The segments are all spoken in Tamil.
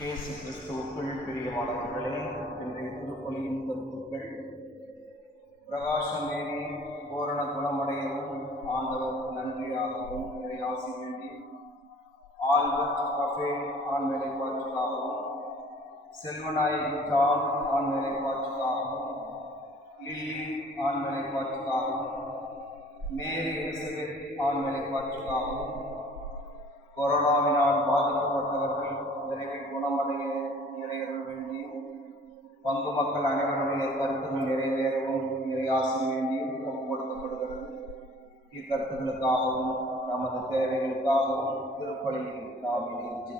இயேசு கிறிஸ்துவுக்குள் பிரியமானவர்களே, இன்றைய திருப்பலியின் கருத்துக்கள். பிரகாசமேறி பூரண குணமடையவும் ஆண்டவருக்கு நன்றியாகவும் இறையாசி வேண்டி ஆல்பர்ட் ரஃபேல் ஆண்வேலை பாட்சிக்காகவும், செல்வநாயகி ஜான் ஆண்வேலை பாட்சிக்காகவும், லில்லி ஆண்வேலை பாட்சிக்காகவும், மேரி எலிசபெத் ஆண்வேலை பாட்சிக்காகவும், கொரோனாவினால் பாதிக்கப்பட்டவர்கள் விரைவில் குணமடைய இறையர்கள் வேண்டியும், பங்கு மக்கள் அனைவருடைய கருத்துக்கள் நிறைவேறவும் இறையாசி வேண்டியும் ஒப்புக்கொடுக்கப்படுகிறது. இக்கருத்துக்களுக்காகவும் நமது தேவைகளுக்காகவும் திருப்பலியில் நாம் இணைந்து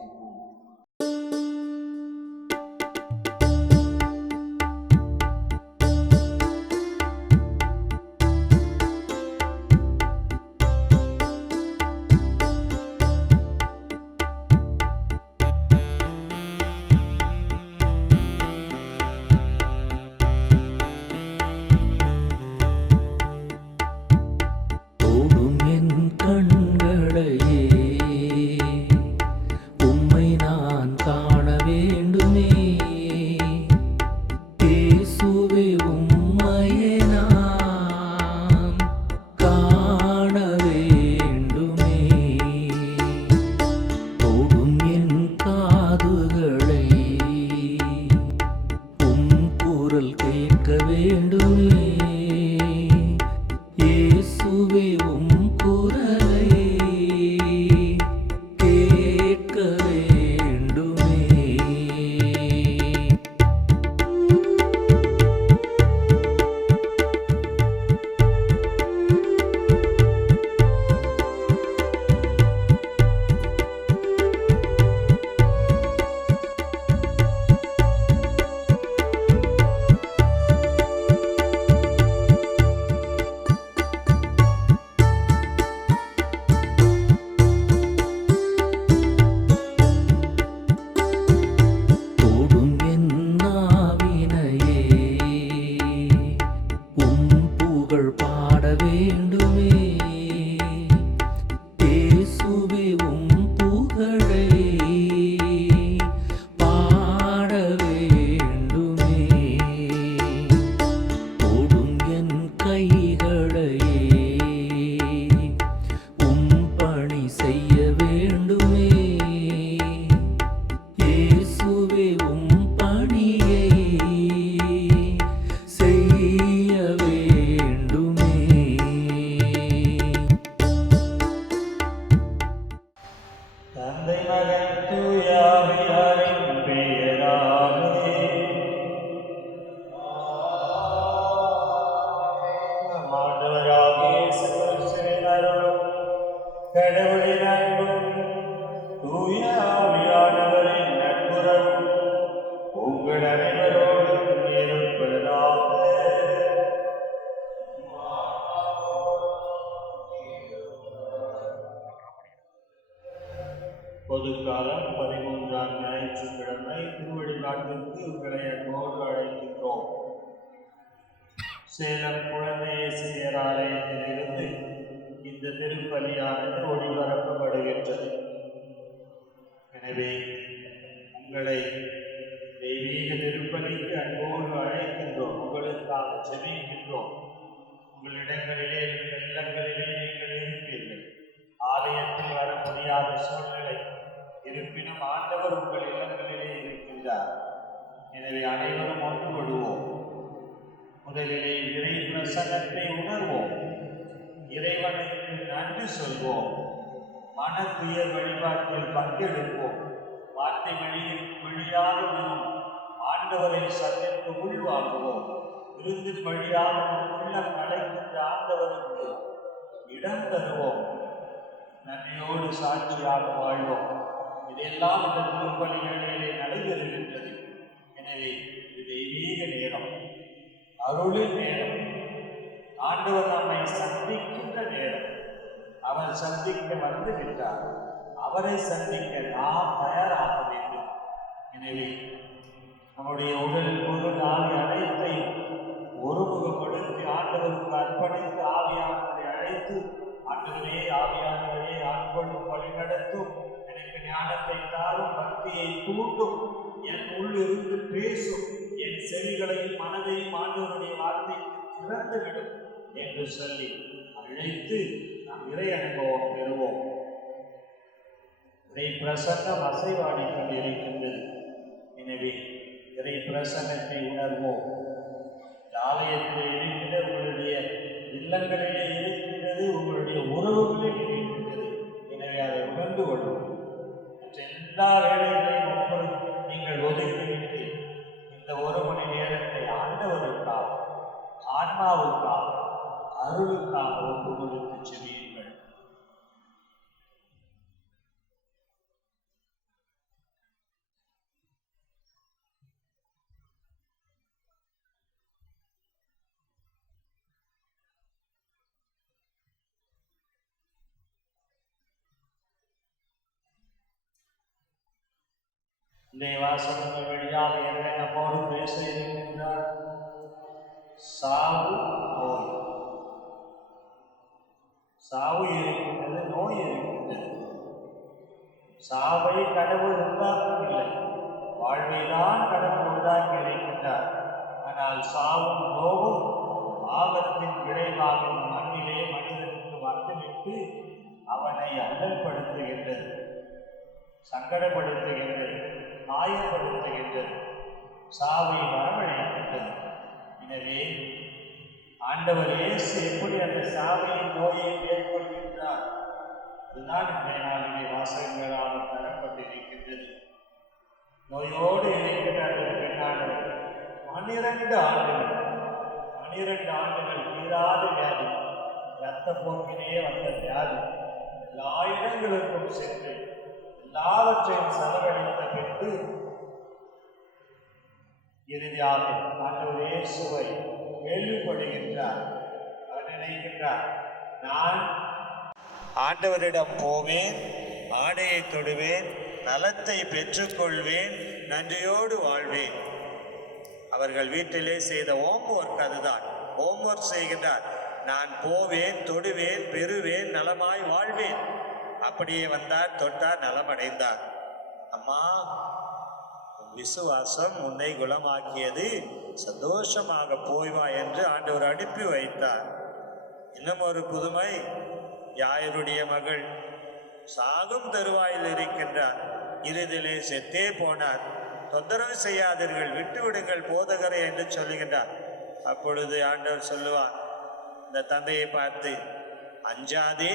பொதுக்காலம் 13ஆம் ஞாயிற்றுக்கிழமை திருவழிபாட்டிற்கு உங்களை அன்போடு அழைக்கின்றோம். சேலம் குழந்தை இயேசுவியர் ஆலயத்திலிருந்து இந்த திருப்பலியானது ஒளிபரப்பப்படுகின்றது. எனவே உங்களை தெய்வீக திருப்பலிக்கு அன்போடு அழைக்கின்றோம். உங்களுக்காக ஜெபிக்கின்றோம். உங்களிடங்களிலே இல்லங்களிலே நீங்கள் இருப்பீர்கள். ஆலயத்தில் வர முடியாத சூழ்நிலை இருப்பினும் ஆண்டவர் உங்கள் இல்லங்களிலே இருக்கின்றார். எனவே அனைவரும் ஒன்றுபடுவோம். முதலிலே இறை பிரசன்னத்தை உணர்வோம். இறைவனுக்கு நன்றி சொல்வோம். மன துயர் வழிபாட்டில் பங்கெடுப்போம். வார்த்தை வழியாக நாம் ஆண்டவரை சந்தித்து உள்வாங்குவோம். விருந்தின் வழியாக நம் உள்ளம் அழைக்கின்ற ஆண்டவருக்கு இடம் தருவோம். நன்றியோடு சாட்சியாக வாழ்வோம். இதெல்லாம் இந்த திருப்பலி வேளையிலே நடைபெறுகின்றது. எனவே இது தெய்வீக நேரம், அருளின் நேரம், ஆண்டவர் நம்மை சந்திக்கின்ற நேரம். அவர் சந்திக்க வந்து விட்டார். அவரை சந்திக்க நாம் தயாராக வேண்டும். எனவே நம்முடைய உடல் பொருள் ஆவி அனைத்தையும் ஒருமுகப்படுத்தி ஆண்டவருக்கு அர்ப்பணித்து ஆவியானவரை அழைத்து, ஆண்டவரே ஆவியானவரே ஆட்கொள்ளும் வழி நடத்தும், எனக்கு ஞானத்தை தாரும், பக்தியை தூண்டும், என் உள்ளிருந்து பேசும், என் செவிகளையும் மனதையும் ஆண்டவருடைய வார்த்தைக்கு திறந்துவிடும் என்று சொல்லி அழைத்து நாம் இறை அனுபவம் பெறுவோம். இறை பிரசன்னம் அசைவாடி கொண்டிருக்கின்றது. எனவே இறை பிரசன்னத்தை உணர்வோம். ஆலயத்தில் இருக்கின்ற உங்களுடைய இல்லங்களிலே இருக்கின்றது, உங்களுடைய உறவுகளில் இருக்கின்றது. எனவே அதை உணர்ந்து கொள்வோம். மற்ற எல்லா வேலைகளையும் ஒவ்வொரு நீங்கள் ஒதுக்கிவிட்டு இந்த 1 மணி நேரத்தை ஆண்டவருக்காக, ஆன்மாவுக்காக, அருளுக்காக ஒப்பு கொடுத்து செவியுங்கள். இந்த வாசகங்கள் வழியாக இறைவன் நம்மோடு பேச இருக்கின்றார். சாவு, நோய். சாவு இருக்கின்றது, நோய் இருக்கின்றது. சாவை கடவுள் உண்டாக்கவில்லை, வாழ்வைதான் கடவுள் உண்டாக்கி இருக்கின்றார். ஆனால் சாவும் நோவும் ஆபத்தின் விளைவாக மண்ணிலே மனிதனுக்கு வந்துவிட்டு அவனை அல்லல்படுத்துகின்றது, சங்கடப்படுத்துகின்றது, காயப்படுத்துகின்றது, சாவை வரவழைக்கின்றது. எனவே ஆண்டவர் இயேசு எப்படி அந்த சாவையின் நோயை மேற்கொள்கின்றார், அதுதான் இன்றைய நாளிலே வாசகங்களாக தரப்பட்டிருக்கின்றது. நோயோடு இருக்கின்றார் பெண்ணானவர் 12 ஆண்டுகள் தீராத வியாதி, இரத்த போக்கினே வந்த வியாதி, எல்லா இடங்களுக்கும் சென்று எல்லாவற்றையும் செலவழித்த பின்பு இறுதியாக ஆண்டவர் இயேசுவை கேள்விப்படுகின்றார். அவர் நினைக்கின்றார், நான் ஆண்டவரிடம் போவேன், ஆடையை தொடுவேன், நலத்தை பெற்றுக்கொள்வேன், நன்றியோடு வாழ்வேன். அவர்கள் வீட்டிலே செய்த ஹோம்ஒர்க் அதுதான். ஹோம்ஒர்க் செய்கின்றார். நான் போவேன், தொடுவேன், பெறுவேன், நலமாய் வாழ்வேன். அப்படியே வந்தார், தொட்டார், நலமடைந்தார். அம்மா, விசுவாசம் உன்னை குணமாக்கியது, சந்தோஷமாக போய்வா என்று ஆண்டவர் அனுப்பி வைத்தார். இன்னும் ஒரு புதுமை, யாயருடைய மகள் சாகும் தருவாயில் இருக்கின்றார். இறுதியிலே செத்தே போனார். தொந்தரவு செய்யாதீர்கள், விட்டுவிடுங்கள் போதகரை என்று சொல்லுகின்றார். அப்பொழுது ஆண்டவர் சொல்லுவார் இந்த தந்தையை பார்த்து, அஞ்சாதே,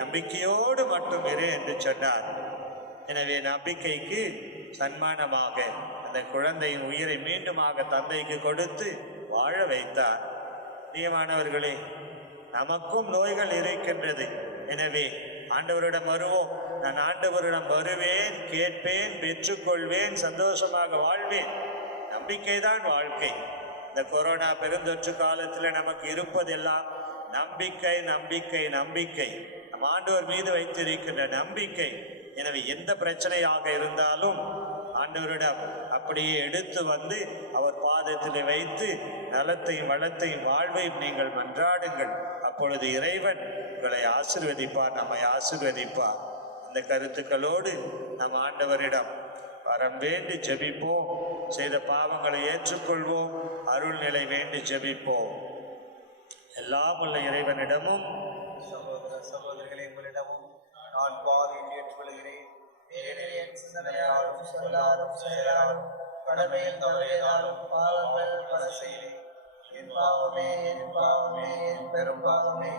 நம்பிக்கையோடு மட்டும் இரு என்று சொன்னார். எனவே நம்பிக்கைக்கு சன்மானமாக அந்த குழந்தையின் உயிரை மீண்டுமாக தந்தைக்கு கொடுத்து வாழ வைத்தார். பிரியமானவர்களே, நமக்கும் நோய்கள் இருக்கின்றது. எனவே ஆண்டவரிடம் வருவோம். நான் ஆண்டவரிடம் வருவேன், கேட்பேன், பெற்றுக்கொள்வேன், சந்தோஷமாக வாழ்வேன். நம்பிக்கைதான் வாழ்க்கை. இந்த கொரோனா பெருந்தொற்று காலத்தில் நமக்கு இருப்பதெல்லாம் நம்பிக்கை, நம்பிக்கை, நம்பிக்கை. நம் ஆண்டவர் மீது வைத்திருக்கின்ற நம்பிக்கை. எனவே எந்த பிரச்சனையாக இருந்தாலும் ஆண்டவரிடம் அப்படியே எடுத்து வந்து அவர் பாதத்தில் வைத்து நலத்தையும் வளத்தையும் வாழ்வையும் நீங்கள் மன்றாடுங்கள். அப்பொழுது இறைவன் உங்களை ஆசீர்வதிப்பார், நம்மை ஆசீர்வதிப்பார். இந்த கருத்துக்களோடு நம் ஆண்டவரிடம் வரம் வேண்டி ஜெபிப்போம். செய்த பாவங்களை ஏற்றுக்கொள்வோம். அருள்நிலை வேண்டி ஜெபிப்போம். எல்லாம் உள்ள இறைவனிடமும் சகோதர சகோதரிகளே, உங்களிடமும் நான் பாவியில் ஏற்றுக்கொள்கிறேன். ஏனெனில் சிந்தனையாலும் சொல்லாலும் செயலாலும் கடமையில் தவறியதாலும் பாவங்கள் பல செய்தேன். என் பாவமே, என் பாவமே, என் பெரும் பாவமே.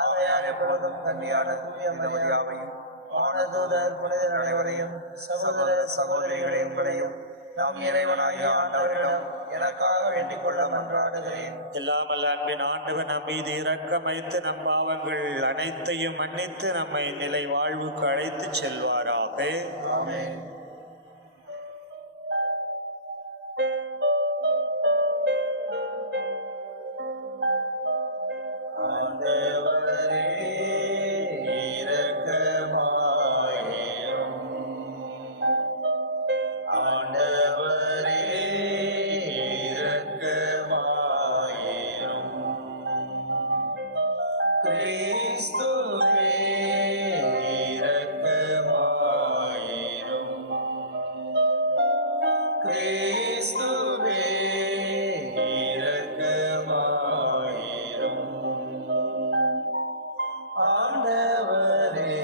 ஆகையால் எப்பொழுதும் கன்னியான தூய மரியாதையும் வானதூதர் புனிதர் அனைவரையும் சகோதர சகோதரிகளை உங்களையும் நம் இறைவனாகிய ஆண்டவரிடம் எனக்காக வேண்டிக் கொள்ள மன்றாடுகிறேன். இல்லாமல் அன்பின் ஆண்டவர் நம் மீது இரக்கம் வைத்து நம் பாவங்கள் அனைத்தையும் மன்னித்து நம்மை நிலை வாழ்வுக்கு அழைத்து செல்வாராக. ஆமென். கிறிஸ்துவே இரக்கமாயிரும். கிறிஸ்துவே இரக்கமாயிரும். ஆண்டவரே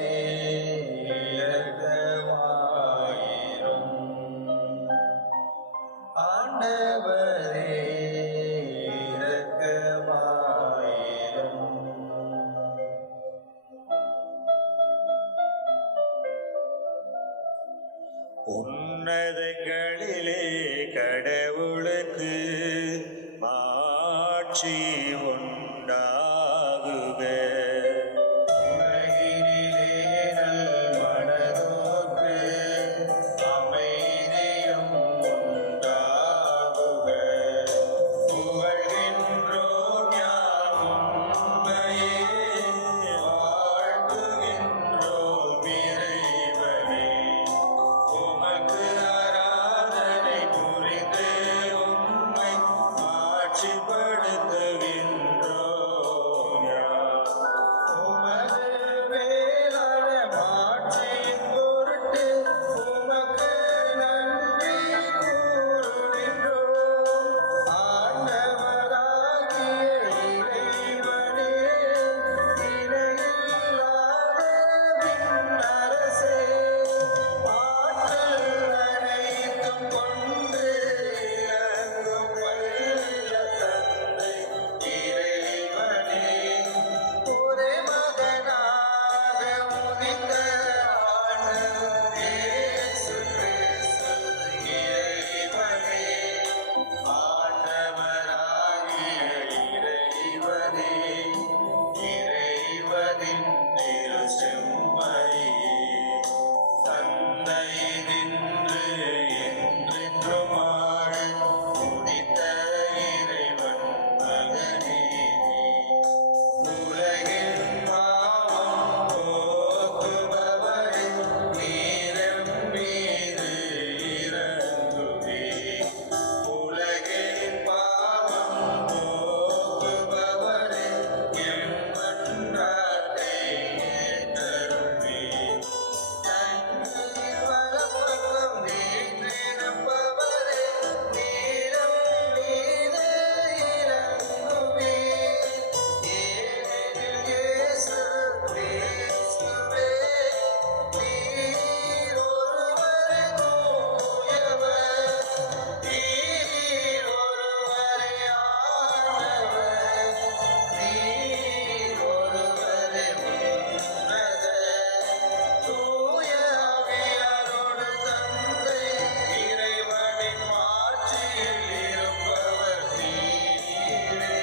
இரக்கமாயிரும். ஆண்டவரே இரக்கமாயிரும். உன்னதங்களிலே கடவுளுக்கு மாட்சி உண்டாகுக. உலகினிலே நல்மனதோர்க்கு அமைதியும் உண்டாகுக. புகழ்கின்றோம் யாம் உம்மையே, வாழ்த்துகின்றோம் இறைவனே. உமக்கு ஆராதனை புரிந்து உம்மை மாட்சிப்படுத்துகின்றோம் யாம். உமது மேலான மாட்சியின் பொருட்டு உமக்கு நன்றி கூறுகின்றோம். ஆண்டவராகிய இறைவனே, இணையில்லாத விண்ணரசே, ஆற்றல் அனைத்தும் கொண்டு இலங்கும் வல்ல தந்தை இறைவனே, ஒரே மகனாக உதித்த ஆண்டவர் இயேசு கிறிஸ்து இறைவனே, ஆண்டவராகிய இறைவனே, இறைவனின் திரு செம்மையே, தந்தை நின்று என்றென்றும் ஆழ உதித்த இறைவன் மகனே, உலகின் பாவம் போக்குபவரே, நீரம் மீது இறங்குவே. உலகின் பாவம் போக்குபவரே, எம் மன்றாட்டை ஏற்றருள்வே. தண்ணீர் வலப்பக்கம் வீற்றிருப்பவரே, நீரம் மீது இறங்குவே. ஏனெனில் இயேசு கிறிஸ்துவே, நீர் ஒருவரே தூயவர், நீர் ஒருவரே ஆண்டவர், நீர் ஒருவரே உன்னதர். தூய ஆவியாரோடு தந்தை இறைவனின் மாட்சியில் இருப்பவர் நீரே.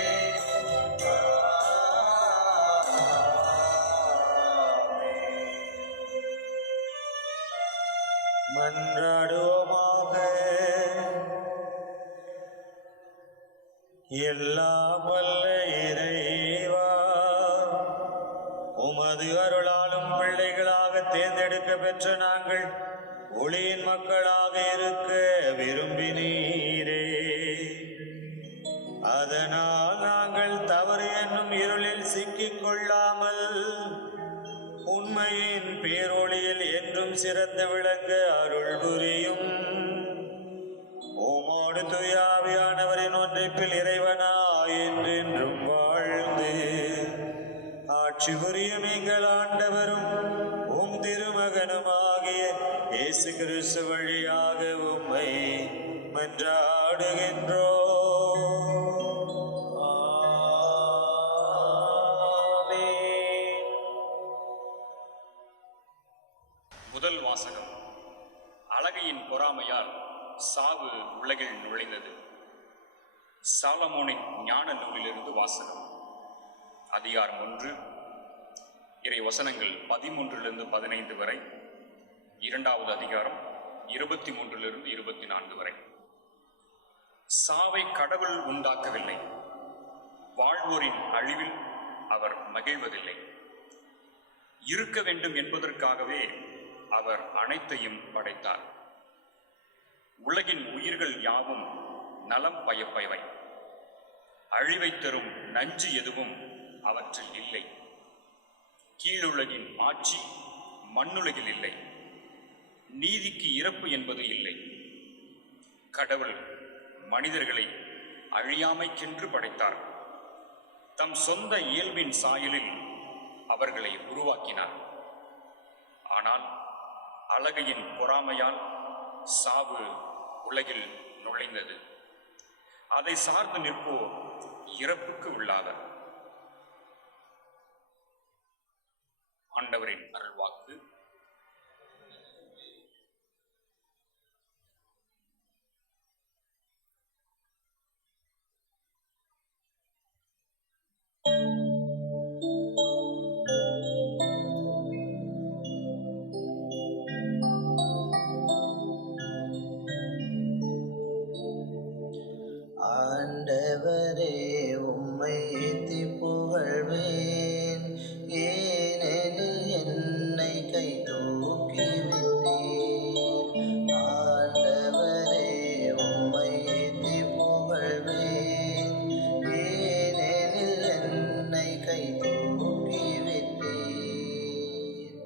மன்றாடுவோமாக. எல்லாம் வல்ல இறைவா, உமது அருளாலும் பிள்ளைகளாக தேர்ந்தெடுக்க பெற்ற நாங்கள் ஒளியின் மக்களாக இருக்க விரும்பினீரே. அதனால் நாங்கள் தவறு என்னும் இருளில் சிக்கிக் கொள்ளாமல் உண்மையின் பேரொளியில் என்றும் சிறந்து விளங்க அருள் புரியும். உமோடு தூயாவியானவரின் ஒன்றிப்பில் இறைவனாய் என்றென்றும் வாழ்ந்து ஆட்சி புரியும் எங்கள் ஆண்டவரும் உம் திருமகனுமாகிய இயேசு கிறிஸ்து வழியாக உம்மை மன்றாடுகின்றோம். முதல் வாசகம். அழகையின் பொறாமையால் சாவு உலகில் நுழைந்தது. சாலமோனின் ஞான நூலிலிருந்து வாசகம். அதிகாரம் 1, இறை வசனங்கள் 13 15 வரை. 2வது அதிகாரம் 23 24 வரை. சாவை கடவுள் உண்டாக்கவில்லை, வாழ்வோரின் அழிவில் அவர் மகிழ்வதில்லை. இருக்க வேண்டும் என்பதற்காகவே அவர் அனைத்தையும் படைத்தார். உலகின் உயிர்கள் யாவும் நலம் பயப்பவை. அழிவை தரும் நஞ்சு எதுவும் அவற்றில் இல்லை. கீழுலகின் ஆட்சி மண்ணுலகில் இல்லை. நீதிக்கு இறப்பு என்பது இல்லை. கடவுள் மனிதர்களை அழியாமைக்கென்று படைத்தார். தம் சொந்த இயல்பின் சாயலில் அவர்களை உருவாக்கினார். ஆனால் அழகையின் பொறாமையால் சாவு உலகில் நுழைந்தது. அதை சார்ந்து நிற்போர் இறப்புக்கு உள்ளாவர். ஆண்டவரின் அருள்வாக்கு. ஆண்டவரே உம்மை ஏத்தி புகழ்வேன், ஏனெனில் என்னை கை தூக்கி விட்டீர். ஆண்டவரே உம்மை ஏத்தி புகழ்வேன், ஏனெனில் என்னை கை தூக்கி விட்டீர்.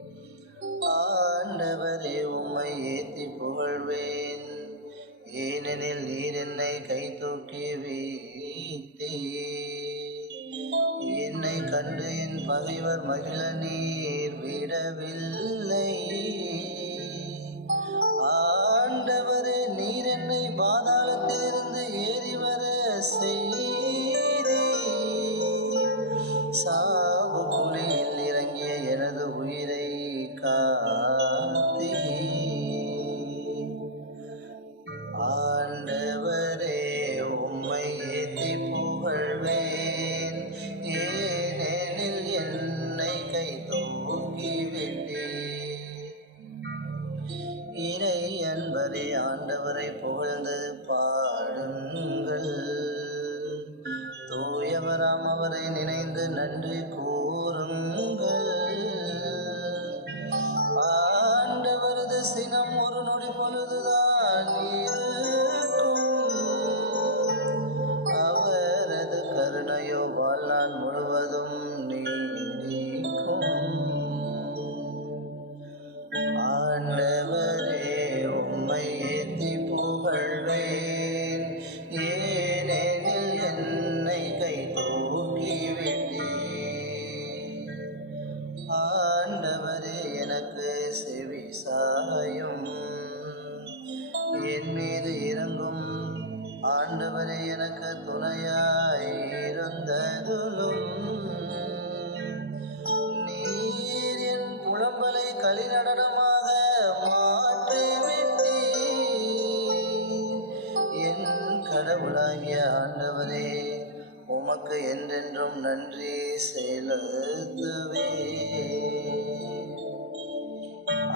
ஆண்டவரே உம்மை ஏத்தி புகழ்வேன், ஏனெனில் நீர் என்னை கை தூக்கி வைத்தீர். என்னை கண்டு என் பகைவர் மகிழ நீர் விடவில்லை. ஆண்டவரே நீர் என்னை பாதாளத்திலிருந்து ஏறி வர செய்தீர். சாவு குழியில் இறங்கிய எனது உயிரை காத்தீர். ஆண்டவரே உம்மை ஏத்தி புகழ்வேன், ஏனெனில் என்னை கை தூக்கி விட்டீர். இறை அன்பரே ஆண்டவரை புகழ்ந்து பாடுங்கள், தூயவராம் அவரை நினைந்து நன்றி கூறுங்கள். ஆண்டவரது சினம் ஒரு நொடி பொழுதுதான் இருக்கும், அவரது கருணையோ வாழ்நாள் முழுவதும் நீடிக்கும். ஆண்டவரே உம்மை ஏத்தி புகழ்வேன், ஏனெனில் என்னை கை தூக்கி விட்டீர். ஆண்டவரே எனக்கு செவி சாயும், என் மீது இறங்கும். ஆண்டவரே எனக்கு துணையாயிருந்தருளும். நீர் என் புலம்பலை களிநடனமாக மாற்றிவிட்டீர். என் கடவுளாகிய ஆண்டவரே உமக்கு என்றென்றும் நன்றி செலுத்துவேன்.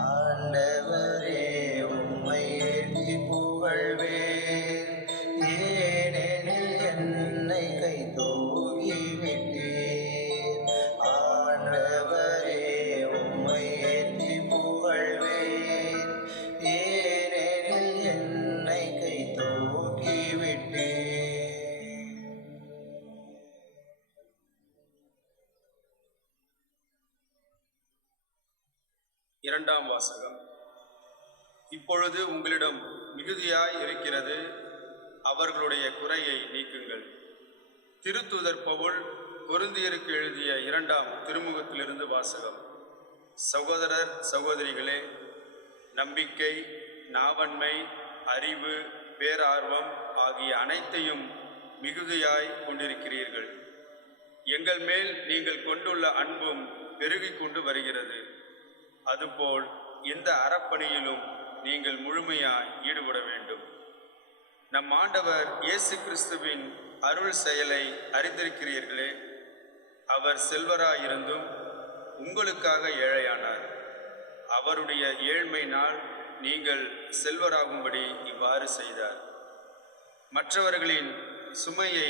ஆண்டவரே உம்மை ஏத்தி புகழ்வேன், ஏனெனில் என்னை கை தூக்கி விட்டீர். ஆண்டவரே உம்மை ஏத்தி புகழ்வேன், ஏனெனில் என்னை கை தூக்கி விட்டீர். இரண்டாம் வாசகம். இப்பொழுது உங்களிடம் மிகுதியாய் இருக்கிறது, அவர்களுடைய குறையை நீக்குங்கள். திருத்தூதர் பவுல் கொரிந்தியருக்கு எழுதிய 2ஆம் திருமுகத்திலிருந்து வாசகம். சகோதரர் சகோதரிகளே, நம்பிக்கை, நாவன்மை, அறிவு, பேரார்வம் ஆகிய அனைத்தையும் மிகுதியாய் கொண்டிருக்கிறீர்கள். எங்கள் மேல் நீங்கள் கொண்டுள்ள அன்பும் பெருகிக் கொண்டு வருகிறது. அதுபோல் எந்த அறப்பணியிலும் நீங்கள் முழுமையாய் ஈடுபட வேண்டும். நம் ஆண்டவர் இயேசு கிறிஸ்துவின் அருள் செயலை அறிந்திருக்கிறீர்களே. அவர் செல்வராயிருந்தும் உங்களுக்காக ஏழையானார். அவருடைய ஏழ்மையினால் நீங்கள் செல்வராகும்படி இவ்வாறு செய்தார். மற்றவர்களின் சுமையை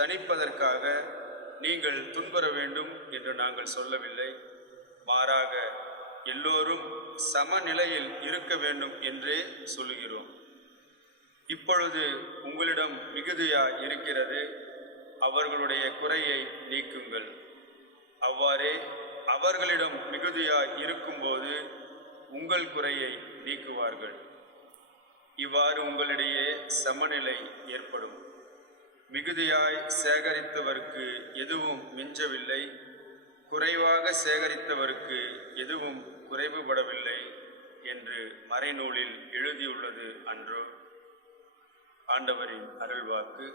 தணிப்பதற்காக நீங்கள் துன்புற வேண்டும் என்று நாங்கள் சொல்லவில்லை. மாறாக எல்லோரும் சமநிலையில் இருக்க வேண்டும் என்றே சொல்கிறோம். இப்பொழுது உங்களிடம் மிகுதியாய் இருக்கிறது, அவர்களுடைய குறையை நீக்குங்கள். அவ்வாறே அவர்களிடம் மிகுதியாய் இருக்கும்போது உங்கள் குறையை நீக்குவார்கள். இவ்வாறு உங்களிடையே சமநிலை ஏற்படும். மிகுதியாய் சேகரித்தவருக்கு எதுவும் மிஞ்சவில்லை, குறைவாக சேகரித்தவருக்கு எதுவும் குறைவுபடவில்லை என்று மறைநூலில் எழுதியுள்ளது அன்றோ? ஆண்டவரின் அருள்வாக்கு.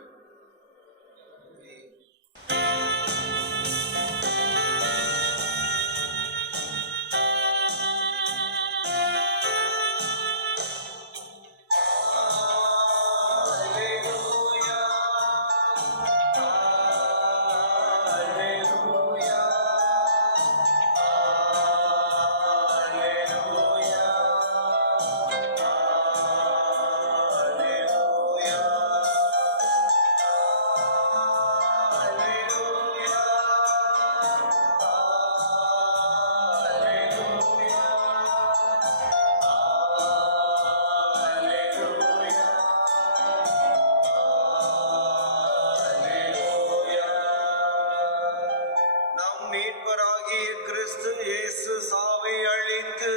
மீட்பராகிய கிறிஸ்து இயேசு சாவை அழித்து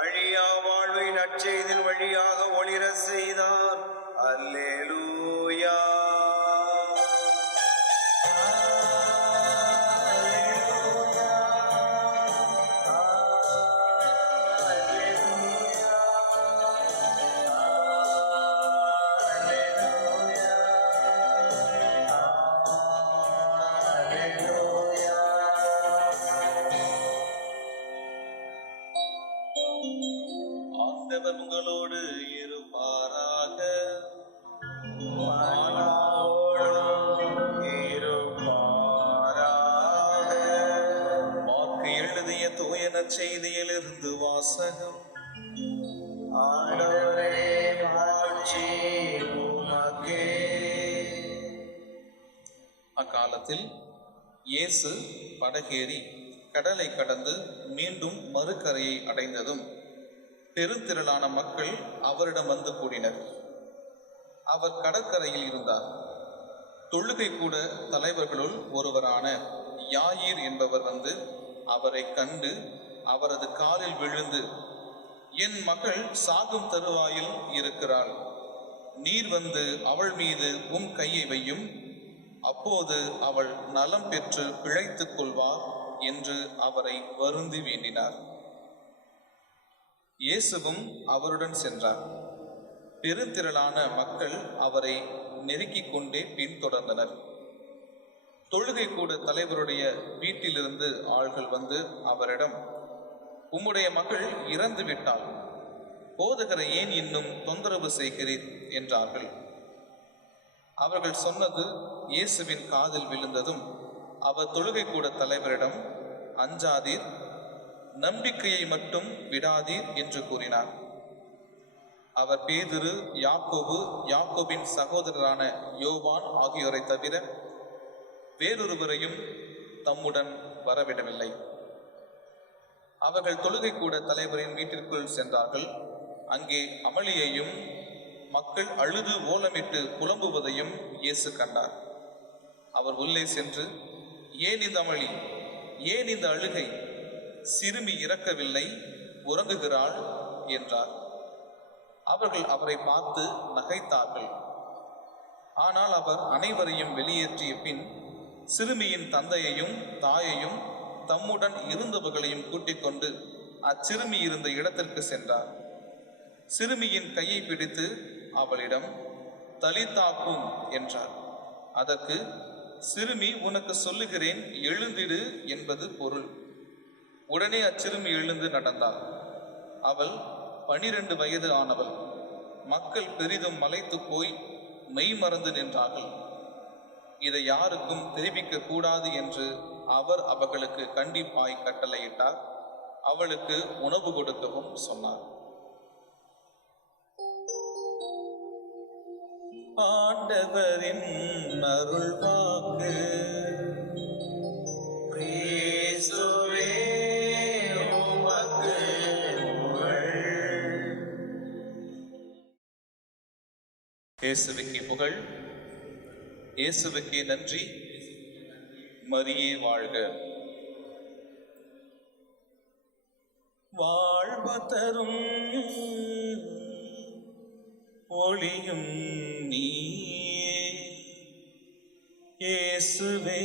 அழியா வாழ்வை நற்செய்தின் வழியாக ஒளிர செய்தார். அல்லேலூயா. ஆண்டவர் உங்களோடு இருப்பாராக. மாற்கு எழுதிய தூய நற்செய்தியிலிருந்து வாசகம். ஆண்டவரே மாட்சி உமக்கே. அக்காலத்தில் இயேசு படகேறி கடலை கடந்து மீண்டும் மறுகரையை அடைந்ததும் பெருந்திரளான மக்கள் அவரிடம் வந்து கூடினர். அவர் கடற்கரையில் இருந்தார். தொழுகை கூட தலைவர்களுள் ஒருவரான யாயீர் என்பவர் வந்து அவரை கண்டு அவரது காலில் விழுந்து, என் மகள் சாகும் தருவாயில் இருக்கிறாள், நீர் வந்து அவள் மீது உம் கையை வையும், அப்போது அவள் நலம் பெற்று பிழைத்துக் கொள்வார் என்று அவரை வருந்தி வேண்டினார். இயேசுவும் அவருடன் சென்றார். பெருந்திரளான மக்கள் அவரை நெருக்கிக் கொண்டே பின்தொடர்ந்தனர். தொழுகை கூட தலைவருடைய வீட்டிலிருந்து ஆள்கள் வந்து அவரிடம், உம்முடைய மகள் இறந்து விட்டாள், போதகரை ஏன் இன்னும் தொந்தரவு செய்கிறீர் என்றார்கள். அவர்கள் சொன்னது இயேசுவின் காதில் விழுந்ததும் அவர் தொழுகை கூட தலைவரிடம், அஞ்சாதீர், நம்பிக்கையை மட்டும் விடாதீர் என்று கூறினார். அவர் பேதுரு, யாக்கோபு, யாக்கோபின் சகோதரரான யோவான் ஆகியோரை தவிர வேறொருவரையும் தம்முடன் வரவிடவில்லை. அவர்கள் தொழுகை கூட தலைவரின் வீட்டிற்குள் சென்றார்கள். அங்கே அமளியையும் மக்கள் அழுது ஓலமிட்டு புலம்புவதையும் இயேசு கண்டார். அவர் உள்ளே சென்று, ஏன் இந்த அமளி, ஏன் இந்த அழுகை, சிறுமி இறக்கவில்லை, உறங்குகிறாள் என்றார். அவர்கள் அவரை பார்த்து நகைத்தார்கள். ஆனால் அவர் அனைவரையும் வெளியேற்றிய பின் சிறுமியின் தந்தையையும் தாயையும் தம்முடன் இருந்தவர்களையும் கூட்டிக் கொண்டு அச்சிறுமி இருந்த இடத்திற்கு சென்றார். சிறுமியின் கையை பிடித்து அவளிடம், தலிதாக்கும் என்றார். அதற்கு, சிறுமி, உனக்கு சொல்லுகிறேன், எழுந்திடு என்பது பொருள். உடனே அச்சிறுமி எழுந்து நடந்தாள். அவள் 12 வயது ஆனவள். மக்கள் பெரிதும் மலைத்து போய் மெய் மறந்து நின்றார்கள். இதை யாருக்கும் தெரிவிக்க கூடாது என்று அவர் அவர்களுக்கு கண்டிப்பாய் கட்டளையிட்டார். அவளுக்கு உணவு கொடுக்கவும் சொன்னார். ஆண்டவரின் அருள்வாக்கு. கிறிஸ்துவே உமக்கு புகழ். இயேசுவுக்கே புகழ், இயேசுவுக்கே நன்றி. மரியே வாழ்க. வாழ்வு தரும் ஒளியும் நீயே இயேசுவே,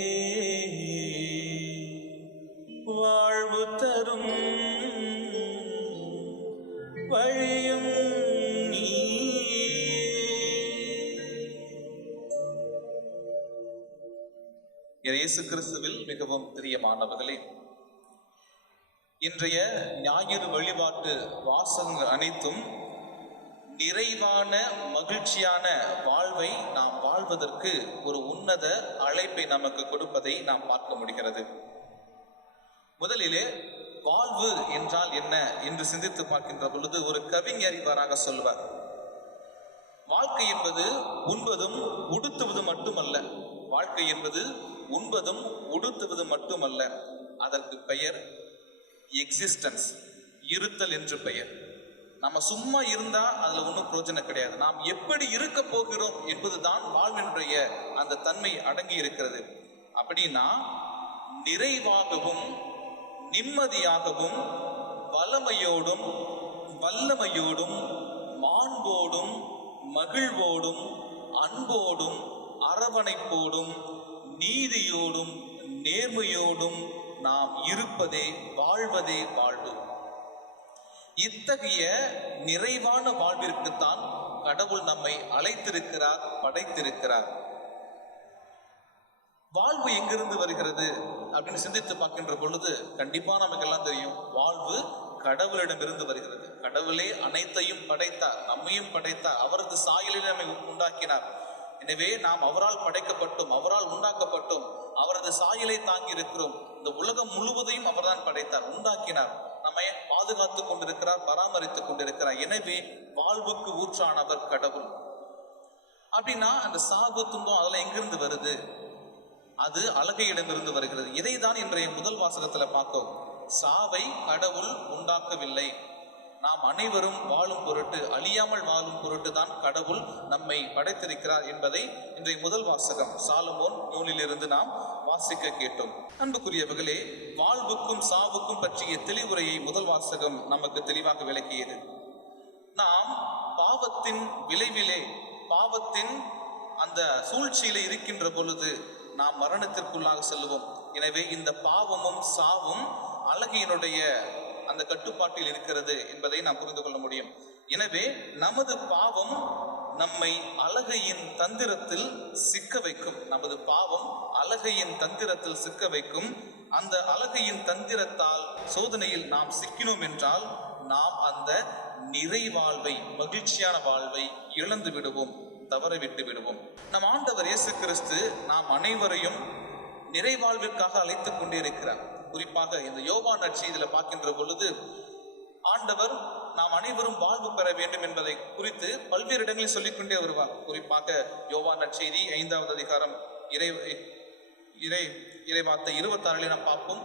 வாழ்வு தரும் வழியும் நீயே. இயேசு கிறிஸ்துவில் மிகவும் பிரியமானவர்களே, இன்றைய ஞாயிறு வழிபாட்டு வாசகங்கள் அனைத்தும் நிறைவான மகிழ்ச்சியான வாழ்வை நாம் வாழ்வதற்கு ஒரு உன்னத அழைப்பை நமக்கு கொடுப்பதை நாம் பார்க்க முடிகிறது. முதலிலே வாழ்வு என்றால் என்ன என்று சிந்தித்து பார்க்கின்ற பொழுது ஒரு கவிஞர் இவ்வாறாக சொல்வார்: வாழ்க்கை என்பது உண்பதும் உடுத்துவது மட்டுமல்ல. வாழ்க்கை என்பது உண்பதும் உடுத்துவது மட்டுமல்ல, அதற்கு பெயர் எக்ஸிஸ்டன்ஸ், இருத்தல் என்று பெயர். நம்ம சும்மா இருந்தா அதுல ஒன்றும் பிரயோஜனம் கிடையாது. நாம் எப்படி இருக்க போகிறோம் என்பதுதான் வாழ்வினுடைய அந்த தன்மை அடங்கி இருக்கிறது. அப்படின்னா நிறைவாகவும் நிம்மதியாகவும் வல்லமையோடும் மாண்போடும் மகிழ்வோடும் அன்போடும் அரவணைப்போடும் நீதியோடும் நேர்மையோடும் நாம் இருப்பதே வாழ்வதே வாழ்வு. இத்தகைய நிறைவான வாழ்விற்குத்தான் கடவுள் நம்மை அழைத்திருக்கிறார், படைத்திருக்கிறார். வாழ்வு எங்கிருந்து வருகிறது அப்படின்னு சிந்தித்து பார்க்கின்ற பொழுது கண்டிப்பா நமக்கு எல்லாம் தெரியும், வாழ்வு கடவுளிடமிருந்து வருகிறது. கடவுளே அனைத்தையும் படைத்தார், நம்மையும் படைத்தார், அவரது சாயலில் நம்மை உண்டாக்கினார். எனவே நாம் அவரால் படைக்கப்பட்டோம், அவரால் உண்டாக்கப்பட்டோம், அவரது சாயலை தாங்கி இருக்கிறோம். இந்த உலகம் முழுவதையும் அவர்தான் படைத்தார், உண்டாக்கினார், நம்மை பாதுகாத்து கொண்டிருக்கிறார், பராமரித்துக் கொண்டிருக்கிறார். எனவே வாழ்வுக்கு ஊற்றானவர் கடவுள். அப்படின்னா அந்த சாவு துன்பம் அதெல்லாம் எங்கிருந்து வருது? அது அழகையிடமிருந்து வருகிறது. இதை தான் இன்றைய முதல் வாசகத்துல பார்க்கிறோம். சாவை கடவுள் உண்டாக்கவில்லை, நாம் அனைவரும் வாழும் பொருட்டு, அழியாமல் வாழும் பொருட்டு தான் கடவுள் நம்மை படைத்திருக்கிறார் என்பதை இன்றைய முதல் வாசகம் சாலமோன் நூலிலிருந்து நாம் வாசிக்க கேட்டோம். அன்புக்குரியவர்களே, வாழ்வுக்கும் சாவுக்கும் பற்றிய தெளிவுரையை முதல் வாசகம் நமக்கு தெளிவாக விளக்கியது. நாம் பாவத்தின் விளைவிலே, பாவத்தின் அந்த சூழ்ச்சியிலே இருக்கின்ற பொழுது நாம் மரணத்திற்குள்ளாக செல்லுவோம். எனவே இந்த பாவமும் சாவும் அழகையினுடைய அந்த கட்டுப்பாட்டில் இருக்கிறது என்பதை நாம் புரிந்து கொள்ள முடியும். எனவே நமது பாவம் நம்மை அழகையின் தந்திரத்தில் சிக்க வைக்கும். நமது பாவம் அழகையின் தந்திரத்தில் சிக்க வைக்கும். அந்த அழகையின் தந்திரத்தால் சோதனையில் நாம் சிக்கினோம் என்றால் நாம் அந்த நிறைவாழ்வை, மகிழ்ச்சியான வாழ்வை இழந்து விடுவோம், தவறவிட்டு விடுவோம். நம் ஆண்டவர் இயேசு கிறிஸ்து நாம் அனைவரையும் நிறைவாழ்விற்காக அழைத்துக் கொண்டே இருக்கிறார். குறிப்பாக இந்த யோவான் நற்செய்தியில பார்க்கின்ற பொழுது ஆண்டவர் நாம் அனைவரும் வாழ்வு பெற வேண்டும் என்பதை குறித்து பல்வேறு இடங்களில் சொல்லிக்கொண்டே வருவார். குறிப்பாக யோவான் நற்செய்தி 5வது அதிகாரம் இறைவார்த்தை 26 நாம் பார்ப்போம்.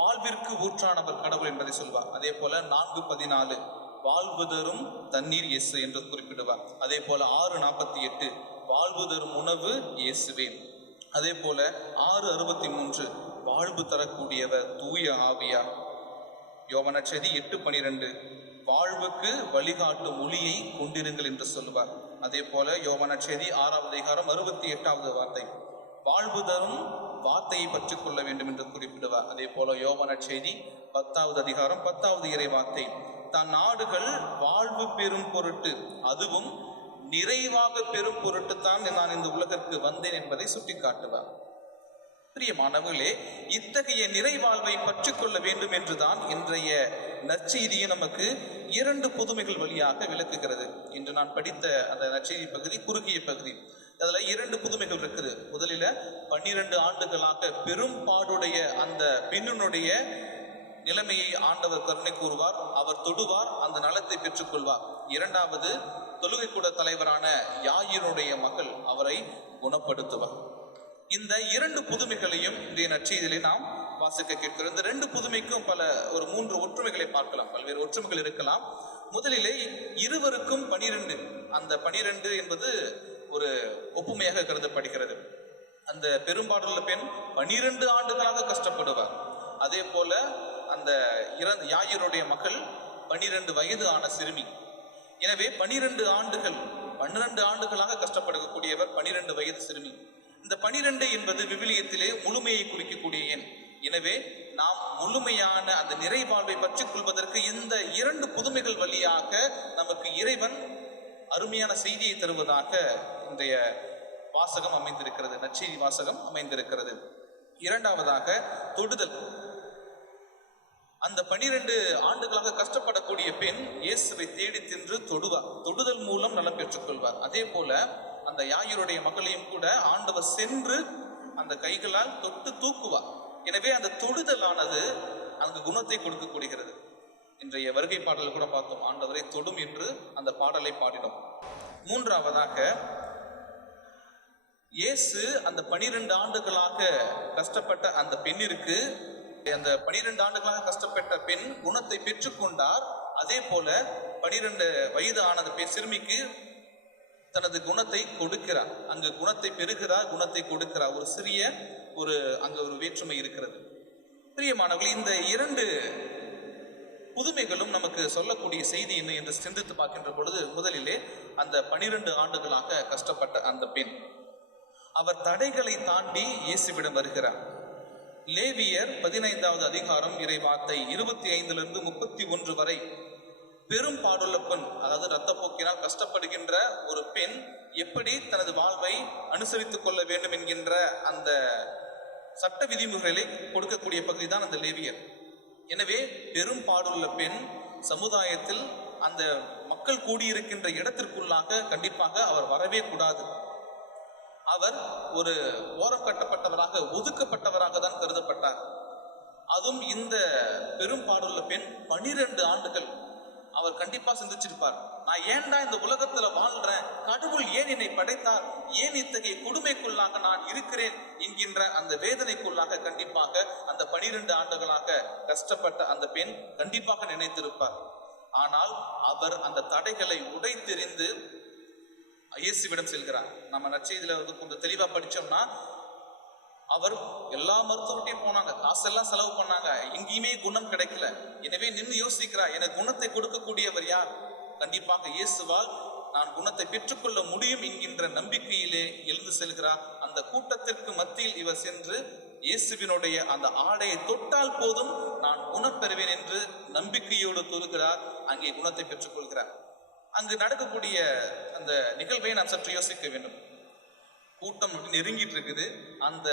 வாழ்விற்கு ஊற்றானவர் கடவுள் என்பதை சொல்வார். அதே போல 4:14 வாழ்வு தரும் தண்ணீர் இயேசு என்று குறிப்பிடுவார். அதே போல 6:48 வாழ்வு தரும் உணவு இயேசுவே. அதே போல 6:63 வாழ்வு தரக்கூடியவர் தூய ஆவியார். யோவான் நற்செய்தி 8:12 வாழ்வுக்கு வழிகாட்டும் ஒளியை கொண்டிருங்கள் என்று சொல்லுவார். அதே போல யோவான் நற்செய்தி 6வது அதிகாரம் 68வது வார்த்தை வாழ்வு தரும் வார்த்தையை பற்றி கொள்ள வேண்டும் என்று குறிப்பிடுவார். அதே போல யோவான் நற்செய்தி 10வது அதிகாரம் 10வது இறை வார்த்தை தன் நாடுகள் வாழ்வு பெறும் பொருட்டு, அதுவும் நிறைவாக பெறும் பொருட்டுத்தான் நான் இந்த உலகிற்கு வந்தேன் என்பதை சுட்டி காட்டுவார். பிரியமானவர்களே, இத்தகைய நிறைவாழ்வை பற்றி கொள்ள வேண்டும் என்றுதான் இன்றைய நற்செய்தியை நமக்கு 2 புதுமைகள் வழியாக விளக்குகிறது. இன்று நான் படித்த அந்த நற்செய்தி பகுதி குறுகிய பகுதி. அதுல 2 புதுமைகள் இருக்குது. முதலில் 12 ஆண்டுகளாக பெரும் பாடுடைய அந்த பெண்ணினுடைய நிலைமையை ஆண்டவர் கருணை கூறுவார், அவர் தொடுவார், அந்த நலத்தை பெற்றுக்கொள்வார். 2வது தொழுகை கூட தலைவரான யாயினுடைய மகள் அவரை குணப்படுத்துவார். இந்த 2 புதுமைகளையும் இன்றைய நற்செய்தியிலே நாம் வாசிக்க கேட்கிறோம். இந்த 2 புதுமைக்கும் ஒரு 3 ஒற்றுமைகளை பார்க்கலாம், பல்வேறு ஒற்றுமைகள் இருக்கலாம். முதலிலே இருவருக்கும் 12, அந்த 12 என்பது ஒரு ஒப்புமையாக கருதப்படுகிறது. அந்த பெரும்பாடுள்ள பெண் 12 ஆண்டுகளாக கஷ்டப்படுவார். அதே போல அந்த யாயினுடைய மகள் 12 வயது ஆன சிறுமி. எனவே 12 ஆண்டுகள் 12 ஆண்டுகளாக கஷ்டப்படக்கூடியவர் 12 வயது சிறுமி. இந்த 12 என்பது விவிலியத்திலே முழுமையை குறிக்கக்கூடிய எண். எனவே நாம் முழுமையான அந்த நிறைவாழ்வை பற்றிக் கொள்வதற்கு இந்த 2 புதுமைகள் வழியாக நமக்கு இறைவன் அருமையான செய்தியை தருவதாக இன்றைய வாசகம் அமைந்திருக்கிறது, நற்செய்தி வாசகம் அமைந்திருக்கிறது. இரண்டாவதாக தொடுதல். அந்த 12 ஆண்டுகளாக கஷ்டப்படக்கூடிய பெண் இயேசுவை தேடி தின்று தொடுவார். தொடுதல் மூலம் நலம் பெற்றுக் கொள்வார். அதே போல அந்த யாயிறுடைய மகளையும் கூட ஆண்டவர் சென்று அந்த கைகளால் தொட்டு தூக்குவார். எனவே அந்த தொடுதலானது அங்கு குணத்தை கொடுக்கக்கூடியது. இன்றைய வருகை பாடல் கூட பார்த்தோம், ஆண்டவரை தொடும் என்று அந்த பாடலை பாடினோம். மூன்றாவதாக இயேசு அந்த 12 ஆண்டுகளாக கஷ்டப்பட்ட அந்த பெண்ணிற்கு, அந்த 12 ஆண்டுகளாக கஷ்டப்பட்ட பெண் குணத்தை பெற்றுக்கொண்டார். அதே போல 12 வயது ஆனது சிறுமிக்கு தனது குணத்தை கொடுக்கிறார். அங்கு குணத்தை பெறுகிறார், குணத்தை கொடுக்கிறார். ஒரு சிறிய அங்கு ஒரு வேற்றுமை இருக்கிறது. பிரியமானவர்கள், இந்த 2 புதுமைகளும் நமக்கு சொல்லக்கூடிய செய்தி என்ன என்று சிந்தித்து பார்க்கின்ற பொழுது, முதலிலே அந்த 12 ஆண்டுகளாக கஷ்டப்பட்ட அந்த பெண், அவர் தடைகளை தாண்டி இயேசுவிடம் வருகிறார். லேவியர் 15வது அதிகாரம் இறைவார்த்தை 25 31 வரை, பெரும் பாடுள்ள பெண், அதாவது இரத்தப்போக்கினால் கஷ்டப்படுகின்ற ஒரு பெண் எப்படி தனது வாழ்வை அனுசரித்துக் கொள்ள வேண்டும் என்கின்ற அந்த சட்ட விதிமுறைகளை கொடுக்கக்கூடிய பகுதி தான் அந்த லேவியர். எனவே பெரும் பாடுள்ள பெண் சமுதாயத்தில் அந்த மக்கள் கூடியிருக்கின்ற இடத்திற்குள்ளாக கண்டிப்பாக அவர் வரவே கூடாது. அவர் ஒரு ஓரம் கட்டப்பட்டவராக, ஒதுக்கப்பட்டவராக தான் கருதப்பட்டார். அதுவும் இந்த பெரும் பாடுள்ள பெண் 12 ஆண்டுகள். அவர் கண்டிப்பா சிந்திச்சிருப்பார், நான் ஏன்டா இந்த உலகத்துல வாழ்றேன், கடவுள் ஏன் என்னை படைத்தார், ஏன் இத்தகைய கொடுமைக்குள்ளாக நான் இருக்கிறேன் என்கின்ற அந்த வேதனைக்குள்ளாக கண்டிப்பாக அந்த 12 ஆண்டுகளாக கஷ்டப்பட்ட அந்த பெண் கண்டிப்பாக நினைத்திருப்பார். ஆனால் அவர் அந்த தடைகளை உடைத்தெறிந்து இயேசுவிடம் செல்கிறார். நம்ம நற்செய்தியில கொஞ்சம் தெளிவா படிச்சோம்னா, அவர் எல்லா மருத்துவர்கிட்டையும் போனாங்க, காசெல்லாம் செலவு பண்ணாங்க, எங்கேயுமே குணம் கிடைக்கல. எனவே நின்று யோசிக்கிறார், எனக்கு குணத்தை கொடுக்கக்கூடியவர் யார்? கண்டிப்பாக இயேசுவால் நான் குணத்தை பெற்றுக்கொள்ள முடியும் என்கின்ற நம்பிக்கையிலே எழுந்து செல்கிறார். அந்த கூட்டத்திற்கு மத்தியில் இவர் சென்று இயேசுவினுடைய அந்த ஆடையை தொட்டால் போதும் நான் குணம் பெறுவேன் என்று நம்பிக்கையோடு கூறுகிறார். அங்கே குணத்தை பெற்றுக்கொள்கிறார். அங்கு நடக்கக்கூடிய அந்த நிகழ்வை நாம் சற்று யோசிக்க வேண்டும். கூட்டம் நெருங்கிட்டு இருக்குது. அந்த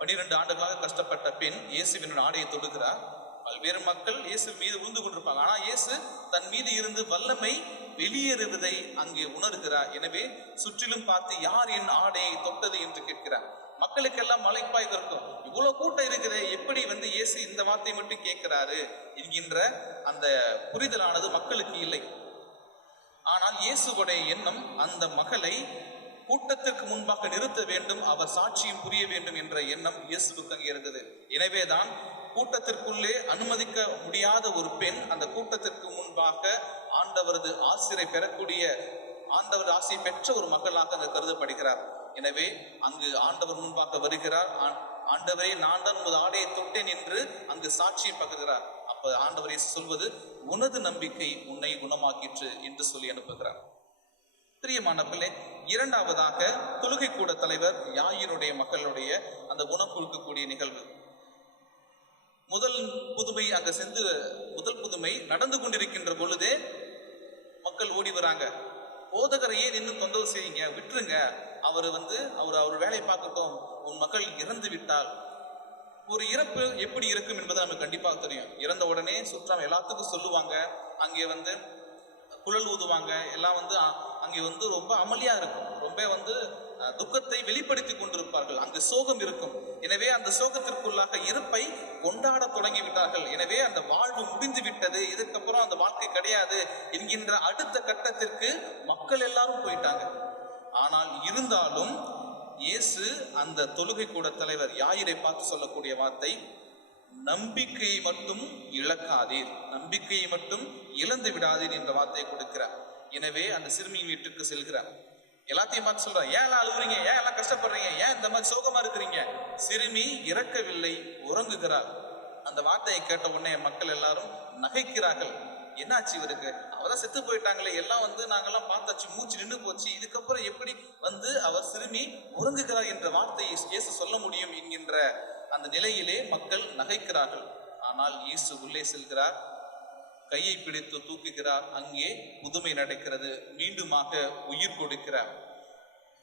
12 ஆண்டுகளாக கஷ்டப்பட்ட பெண் இயேசுவின் ஆடையை தொடுகிறார். பல்வேறு மக்கள் இயேசு மீது உழுந்து கொண்டிருப்பாங்க. ஆனா இயேசு தன் மீது இருந்து வல்லமை வெளியேறுவதை அங்கே உணர்கிறார். எனவே சுற்றிலும் பார்த்து யார் என் ஆடையை தொட்டது என்று கேட்கிறார். மக்களுக்கெல்லாம் மலைப்பாய் இருக்கும், இவ்வளவு கூட்டம் இருக்குது, எப்படி இயேசு இந்த வார்த்தை மட்டும் கேட்கிறாரு என்கின்ற அந்த புரிதலானது மக்களுக்கு இல்லை. ஆனால் இயேசுவுடைய எண்ணம் அந்த மகளை கூட்டத்திற்கு முன்பாக நிறுத்த வேண்டும், அவர் சாட்சியம் புரிய வேண்டும் என்ற எண்ணம் இயேசுவுக்கு அங்கே இருந்தது. எனவேதான் கூட்டத்திற்குள்ளே அனுமதிக்க முடியாத ஒரு பெண் அந்த கூட்டத்திற்கு முன்பாக ஆண்டவரது ஆசிரை பெறக்கூடிய, ஆண்டவர் ஆசியை பெற்ற ஒரு மகளாக அங்கு கருதப்படுகிறார். எனவே அங்கு ஆண்டவர் முன்பாக வருகிறார். ஆண்டவரே, நான் தான் உமது ஆடையை தொட்டேன் என்று அங்கு சாட்சியம் பகிர்கிறார். அப்ப ஆண்டவர் இயேசு சொல்வது, உனது நம்பிக்கை உன்னை குணமாக்கிற்று என்று சொல்லி அனுப்புகிறார். பிரியமானவர்களே, இரண்டாவதாக தொழுகை கூட தலைவர் யாயினுடைய மக்களுடைய அந்த குணம் கொடுக்கக்கூடிய நிகழ்வு. முதல் புதுமை நடந்து கொண்டிருக்கின்ற பொழுதே மக்கள் ஓடி வராங்க. போதகரை ஏன் இன்னும் தொந்தரவு செய்யுங்க, விட்டுருங்க, அவர் வேலையை பார்க்கட்டும், உன் மகள் இறந்து விட்டால். ஒரு இறப்பு எப்படி இருக்கும் என்பது நமக்கு கண்டிப்பாக தெரியும். இறந்த உடனே சுற்றாம எல்லாத்துக்கும் சொல்லுவாங்க, அங்கே குழல் ஊதுவாங்க, எல்லாம் அங்கே ரொம்ப அமளியா இருக்கும், ரொம்ப துக்கத்தை வெளிப்படுத்தி கொண்டிருப்பார்கள், அங்கு சோகம் இருக்கும். எனவே அந்த சோகத்திற்குள்ளாக இறப்பை கொண்டாட தொடங்கி விட்டார்கள். எனவே அந்த வாழ்வு முடிந்து விட்டது, இதுக்கப்புறம் அந்த வாழ்க்கை கிடையாது என்கின்ற அடுத்த கட்டத்திற்கு மக்கள் எல்லாரும் போயிட்டாங்க. ஆனால் இருந்தாலும் இயேசு அந்த தொழுகை கூட தலைவர் யாயிரை பார்த்து சொல்லக்கூடிய வார்த்தை, நம்பிக்கையை மட்டும் இழக்காதீர், நம்பிக்கையை மட்டும் இழந்து விடாதீர் என்ற வார்த்தையை கொடுக்கிறார். எனவே அந்த சிறுமியின் வீட்டுக்கு செல்கிறார். எல்லாத்தையும் பார்த்து சொல்றார், ஏன் எல்லாம் அழுகுறீங்க, ஏன் எல்லாம் கஷ்டப்படுறீங்க, ஏன் இந்த மாதிரி சோகமா இருக்கிறீங்க? சிறுமி இறக்கவில்லை, உறங்குகிறார். அந்த வார்த்தையை கேட்ட உடனே மக்கள் எல்லாரும் நகைக்கிறார்கள். என்னாச்சு இவருக்கு, அவதான் செத்து போயிட்டாங்களே, எல்லாம் நாங்கெல்லாம் பார்த்தாச்சு, மூச்சு நின்று போச்சு, இதுக்கப்புறம் எப்படி அவர் சிறுமி உறங்குகிறார் என்ற வார்த்தையை இயேசு சொல்ல முடியும் என்கின்ற அந்த நிலையிலே மக்கள் நகைக்கிறார்கள். ஆனால் இயேசு உள்ளே செல்கிறார், கையை பிடித்து தூக்குகிறார், அங்கே புதுமை நடக்கிறது, மீண்டுமாக உயிர் கொடுக்கிறார்.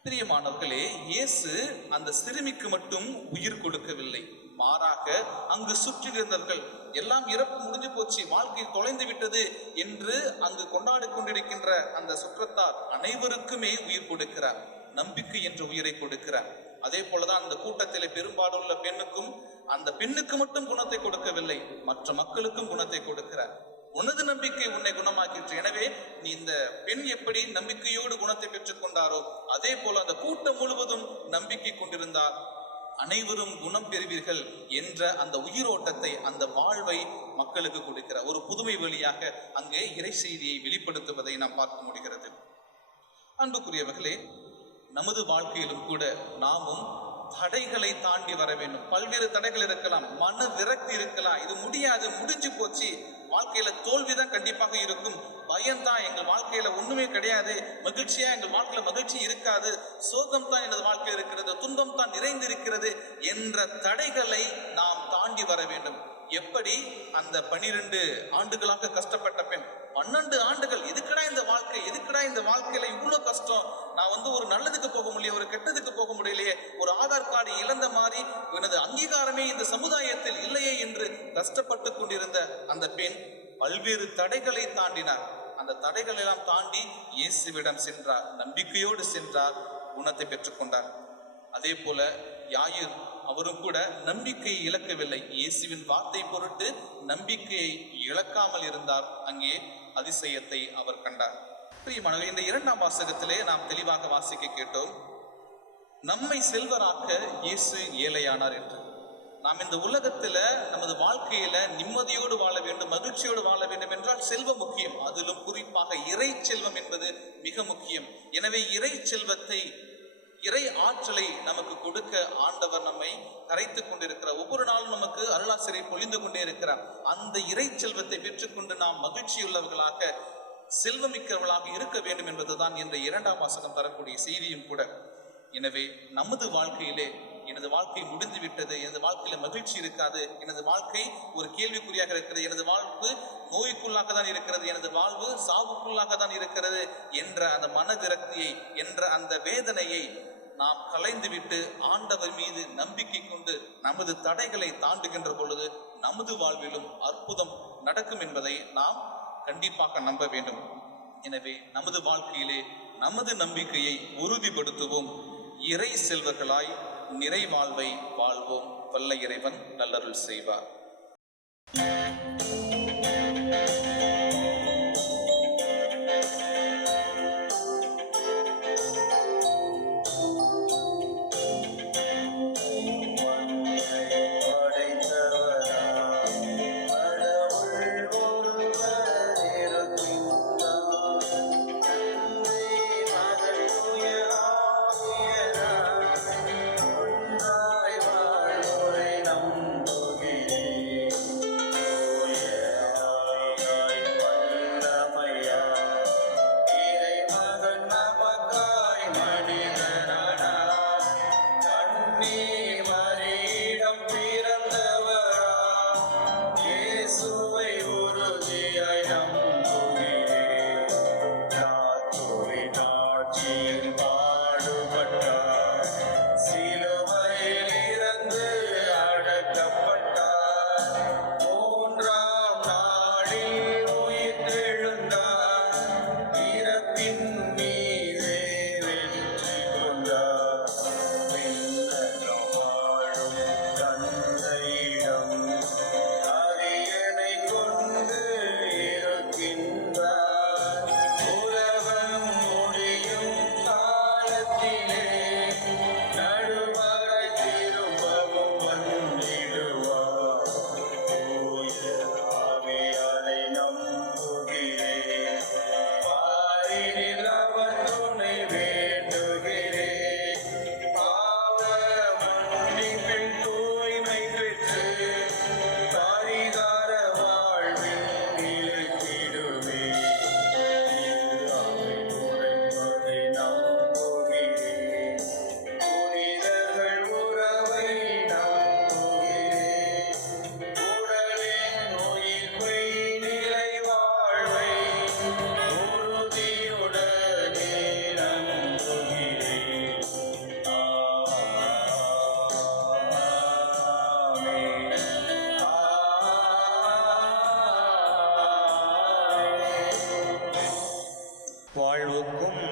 பிரியமானவர்களே, இயேசு அந்த சிறுமிக்கு மட்டும் உயிர் கொடுக்கவில்லை, மாறாக அங்கு சுற்றியிருந்தவர்கள் எல்லாம் இறப்பு முடிஞ்சு போச்சு, வாழ்க்கை தொலைந்து விட்டது என்று அங்கு கொண்டாடி கொண்டிருக்கின்ற அந்த சுற்றத்தார் அனைவருக்குமே உயிர் கொடுக்கிறார், நம்பிக்கை என்ற உயிரை கொடுக்கிறார். அதே போலதான் அந்த கூட்டத்திலே பெரும்பாலுள்ள பெண்ணுக்கும், அந்த பெண்ணுக்கு மட்டும் குணத்தை கொடுக்கவில்லை, மற்ற மக்களுக்கும் குணத்தை கொடுக்கிறார். உனது நம்பிக்கை உன்னை குணமாக்கிற்று. எனவே நீ இந்த பெண் எப்படி நம்பிக்கையோடு குணத்தை பெற்றுக் கொண்டாரோ அதே போல அந்த கூட்டம் முழுவதும் நம்பிக்கை கொண்டிருந்தார், அனைவரும் குணம் பெறுவீர்கள் என்ற அந்த உயிரோட்டத்தை, அந்த வாழ்வை மக்களுக்கு கொடுக்கிறார். ஒரு புதுமை வழியாக அங்கே இறை செய்தியை வெளிப்படுத்துவதை நாம் பார்க்க முடிகிறது. அன்புக்குரியவர்களே, நமது வாழ்க்கையிலும் கூட நாமும் தடைகளை தாண்டி வர வேண்டும். பல்வேறு தடைகள் இருக்கலாம், மன விரக்தி இருக்கலாம், இது முடியாது, முடிஞ்சு போச்சு, வாழ்க்கையில தோல்விதான் கண்டிப்பாக இருக்கும், பயம்தான், எங்கள் வாழ்க்கையில ஒண்ணுமே கிடையாது, மகிழ்ச்சியா எங்கள் வாழ்க்கையில மகிழ்ச்சி இருக்காது, சோகம் தான் எனது வாழ்க்கையில் இருக்கிறது, துன்பம் தான் நிறைந்திருக்கிறது என்ற தடைகளை நாம் தாண்டி வர வேண்டும். எப்படி அந்த 12 ஆண்டுகளாக கஷ்டப்பட்ட பெண் 12 ஆண்டுகள், எதுக்கடா இந்த வாழ்க்கை, எதுக்கடா இந்த வாழ்க்கையில இவ்வளவு கஷ்டம், நான் ஒரு நல்லதுக்கு போக முடியல, ஒரு கெட்டதுக்கு போக முடியலையே, ஒரு ஆதார் கார்டு இழந்த மாதிரி எனது அங்கீகாரமே இந்த சமுதாயத்தில் இல்லையே என்று கஷ்டப்பட்டு கொண்டிருந்த அந்த பெண் பல்வேறு தடைகளை தாண்டினார். அந்த தடைகளை எல்லாம் தாண்டி இயேசுவிடம் சென்றார், நம்பிக்கையோடு சென்றார், குணத்தை பெற்றுக்கொண்டார். அதே போல யாயிர், அவரும் கூட நம்பிக்கையை இழக்கவில்லை, இயேசுவின் வார்த்தை பொருட்டு நம்பிக்கையை இழக்காமல் இருந்தார். அங்கே அதிசயத்தை அவர் கண்டார். பிரியமானவர்களே, இந்த 2ஆம் வாசகத்திலே நாம் தெளிவாக வாசிக்க கேட்டோம், நம்மை செல்வராக்க இயேசு ஏழையானார் என்று. நாம் இந்த உலகத்துல நமது வாழ்க்கையில நிம்மதியோடு வாழ வேண்டும், மகிழ்ச்சியோடு வாழ வேண்டும் என்றால் செல்வம் முக்கியம், அதிலும் குறிப்பாக இறை செல்வம் என்பது மிக முக்கியம். எனவே இறை செல்வத்தை, இறை ஆற்றலை நமக்கு கொடுக்க ஆண்டவர் நம்மை கரைத்துக் கொண்டிருக்கிறார். ஒவ்வொரு நாளும் நமக்கு அருளாசிரியை பொழிந்து கொண்டே இருக்கிறார். அந்த இறை செல்வத்தை பெற்றுக்கொண்டு நாம் மகிழ்ச்சியுள்ளவர்களாக, செல்வமிக்கவர்களாக இருக்க வேண்டும் என்பதுதான் இந்த 2ஆம் வாசகம் தரக்கூடிய செய்தியும் கூட. எனவே நமது வாழ்க்கையிலே, எனது வாழ்க்கை முடிந்து விட்டது, எனது வாழ்க்கையில மகிழ்ச்சி இருக்காது, எனது வாழ்க்கை ஒரு கேள்விக்குறியாக இருக்கிறது, எனது வாழ்வு நோய்க்குள்ளாக தான் இருக்கிறது, எனது வாழ்வு சாவுக்குள்ளாக தான் இருக்கிறது என்ற அந்த மன விரக்தியை, என்ற அந்த வேதனையை நாம் கலைந்துவிட்டு ஆண்டவர் மீது நம்பிக்கை கொண்டு நமது தடைகளை தாண்டுகின்ற பொழுது நமது வாழ்விலும் அற்புதம் நடக்கும் என்பதை நாம் கண்டிப்பாக நம்ப வேண்டும். எனவே நமது வாழ்க்கையிலே நமது நம்பிக்கையை உறுதிப்படுத்துவோம், இறை செல்வர்களாய் நிறை வாழ்வை வாழ்வோம். வல்ல இறைவன் நல்லருள் செய்வார். நம்புகிறேன்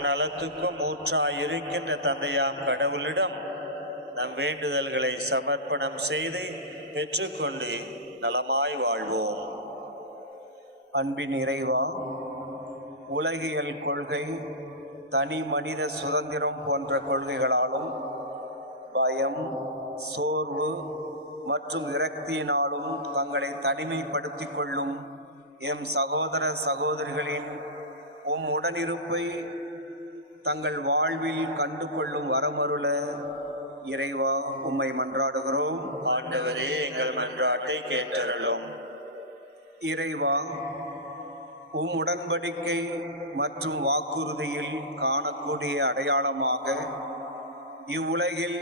நலத்துக்கும் ஊற்றாயிருக்கின்ற தந்தையாம் கடவுளிடம் நம் வேண்டுதல்களை சமர்ப்பணம் செய்து பெற்றுக்கொண்டு நலமாய் வாழ்வோம். அன்பின் இறைவா, உலகியல் கொள்கை, தனி மனித சுதந்திரம் போன்ற கொள்கைகளாலும் பயம், சோர்வு மற்றும் விரக்தியினாலும் தங்களை தனிமைப்படுத்திக் கொள்ளும் எம் சகோதர சகோதரிகளின் உடனிருப்பை தங்கள் வாழ்வில் கண்டு கொள்ளும் வரமருள இறைவா உம்மை மன்றாடுகிறோம். ஆண்டவரே, எங்கள் மன்றாட்டை கேட்டருளும். இறைவா, உடன்படிக்கை மற்றும் வாக்குறுதியில் காணக்கூடிய அடையாளமாக இவ்வுலகில்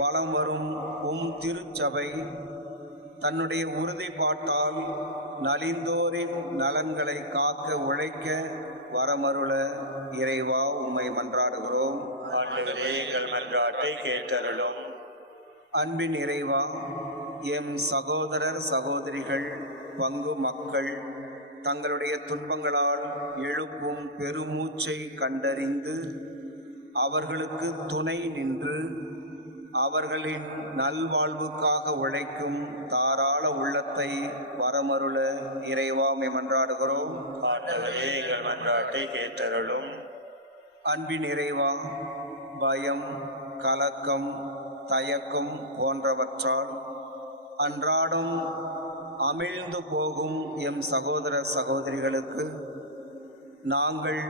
வலம் வரும் திருச்சபை தன்னுடைய உறுதிப்பாட்டால் நலிந்தோரின் நலன்களை காக்க உழைக்க வரமருள இறைவா உம்மை மன்றாடுகிறோம். ஆண்டவரே, எங்கள் மன்றாட்டை கேட்டருளும். அன்பின் இறைவா, எம் சகோதரர் சகோதரிகள் பங்கு மக்கள் தங்களுடைய துன்பங்களால் எழுப்பும் பெருமூச்சை கண்டறிந்து அவர்களுக்கு துணை நின்று அவர்களின் நல்வாழ்வுக்காக உழைக்கும் தாராள உள்ளத்தை வரமருள இறைவா உம்மை மன்றாடுகிறோம். ஆண்டவரே, எங்கள் மன்றாட்டை கேட்டருளும். அன்பின் இறைவா, பயம், கலக்கம், தயக்கம் போன்றவற்றால் அன்றாடம் அமிழ்ந்து போகும் எம் சகோதர சகோதரிகளுக்கு நாங்கள்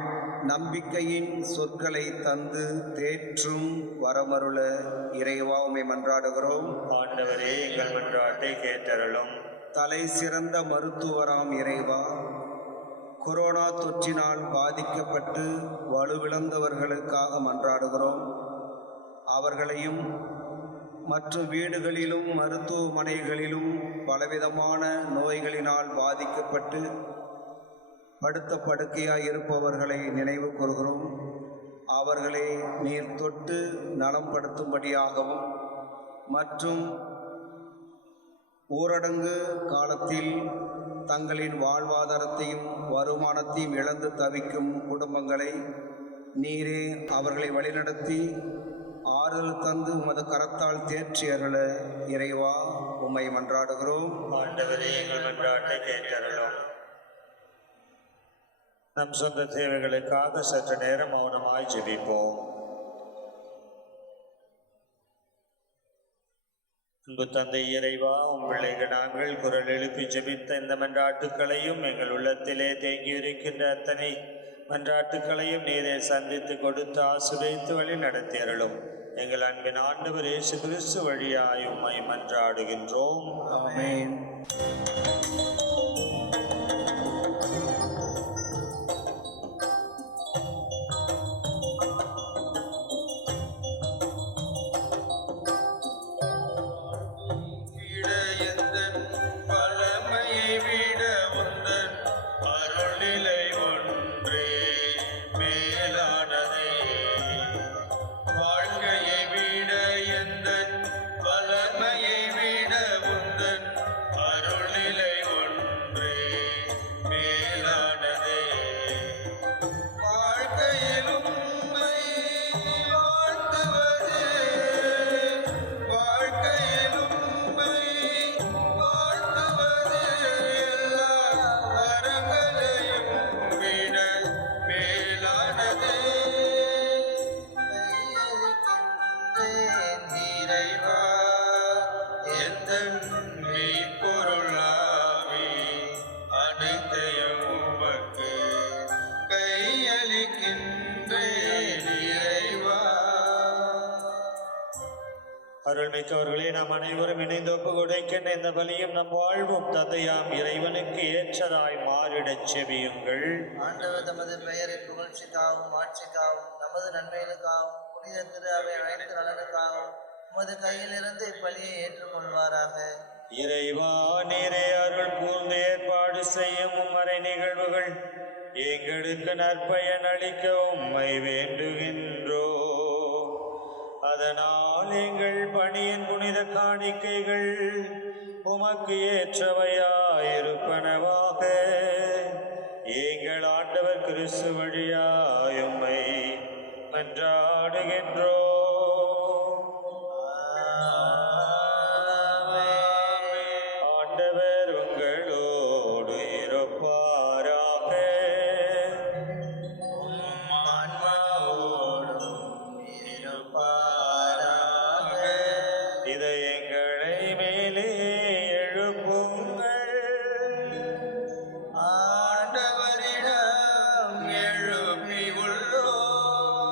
நம்பிக்கையின் சொற்களை தந்து தேற்றும் வரமருள இறைவா உம்மை மன்றாடுகிறோம். ஆண்டவரே, எங்கள் மன்றாட்டை கேட்டருளும். தலை சிறந்த மருத்துவராம் இறைவா, கொரோனா தொற்றினால் பாதிக்கப்பட்டு வலுவிழந்தவர்களுக்காக மன்றாடுகிறோம். அவர்களையும் மற்றும் வீடுகளிலும் மருத்துவமனைகளிலும் பலவிதமான நோய்களினால் பாதிக்கப்பட்டு படுத்த படுக்கையாய் இருப்பவர்களை நினைவு கூறுகிறோம். அவர்களை நீர் தொட்டு நலம்படுத்தும்படியாகவும் மற்றும் ஊரடங்கு காலத்தில் தங்களின் வாழ்வாதாரத்தையும் வருமானத்தையும் இழந்து தவிக்கும் குடும்பங்களை நீரே அவர்களை வழிநடத்தி ஆறுதல் தந்து உமது கரத்தால் தேற்றி அருள இறைவா உம்மை மன்றாடுகிறோம். ஆண்டவரே, எங்கள் மன்றாட்டை கேட்டருளும். நம் சொந்த தேவைகளுக்காக சற்று நேரம் மௌனமாய் ஜெபிப்போம். அன்பு தந்தை இறைவா, உம் பிள்ளைகள் நாங்கள் குரல் எழுப்பி ஜெபித்த இந்த மன்றாட்டுக்களையும் எங்கள் உள்ளத்திலே தேங்கியிருக்கின்ற அத்தனை மன்றாட்டுக்களையும் நீரே சந்தித்து கொடுத்து ஆசீர்வதித்து வழி நடத்தி அருளும். எங்கள் அன்பின் ஆண்டவர் இயேசு கிறிஸ்து வழியாய் உம்மை மன்றாடுகின்றோம். ஆமென். அருள்மிக்கவர்களே, நாம் அனைவரும் இணைந்து ஒப்பு கொடுக்கின்ற இந்த பலியும் நம் வாழ்வும் தந்தையாம் இறைவனுக்கு ஏற்றதாய் மாறிடச் செவியுங்கள். ஆண்டவர் தமது பெயரை புகழ்ச்சிக்காகவும் ஆட்சிக்காகவும் நமது நன்மைகளுக்காகவும் புனித திரு அவை அனைத்து நலனுக்காகவும் உமது கையிலிருந்து இப்பலியை ஏற்றுக்கொள்வாராக. இறைவா, நீரே அருள் கூர்ந்து ஏற்பாடு செய்யும் உம்மறை நிகழ்வுகள் எங்களுக்கு நற்பயன் அளிக்க உம்மை வேண்டுகின்றோ. அதனால் எங்கள் பணியின் புனித காணிக்கைகள் உமக்கு ஏற்றவையாயிருப்பனவாக. எங்கள் ஆண்டவர் கிறிஸ்து வழியாய் உம்மை மன்றாடுகின்றோம். ஆண்டவர் உங்களோடு இருப்பாராக. இதயங்களை மேலே எழுப்புங்கள்.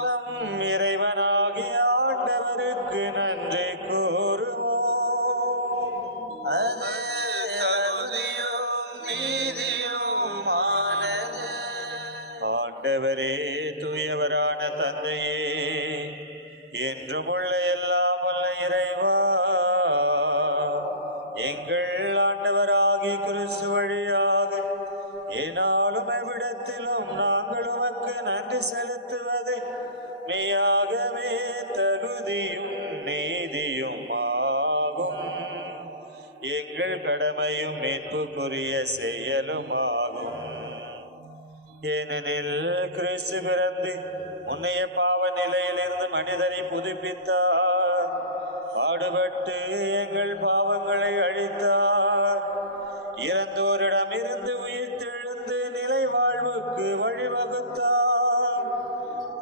நம் இறைவனாகிய ஆண்டவருக்கு நன்றி கூறுவோம். ஆண்டவரே, தூயவரான தந்தையே, என்றும் உள்ள எல்லாம் வல்ல இறைவா, எங்கள் ஆண்டவராகிய கிறிஸ்து வழியாக என்னாலும் எவ்விடத்திலும் நாங்கள் உமக்கு நன்றி செலுத்துவது மெய்யாகவே தகுதியும் நீதியும் ஆகும். எங்கள் கடமையும் மீட்புக்குரிய செயலுமாகும். ஏனெனில் கிறிஸ்து பிறந்து முன்னைய பாவ நிலையிலிருந்து மனிதரை புதுப்பித்தார், பாடுபட்டு எங்கள் பாவங்களை அழித்தார், இறந்தோரிடமிருந்து உயிர்த்தெழுந்து நிலை வாழ்வுக்கு வழிவகுத்தார்.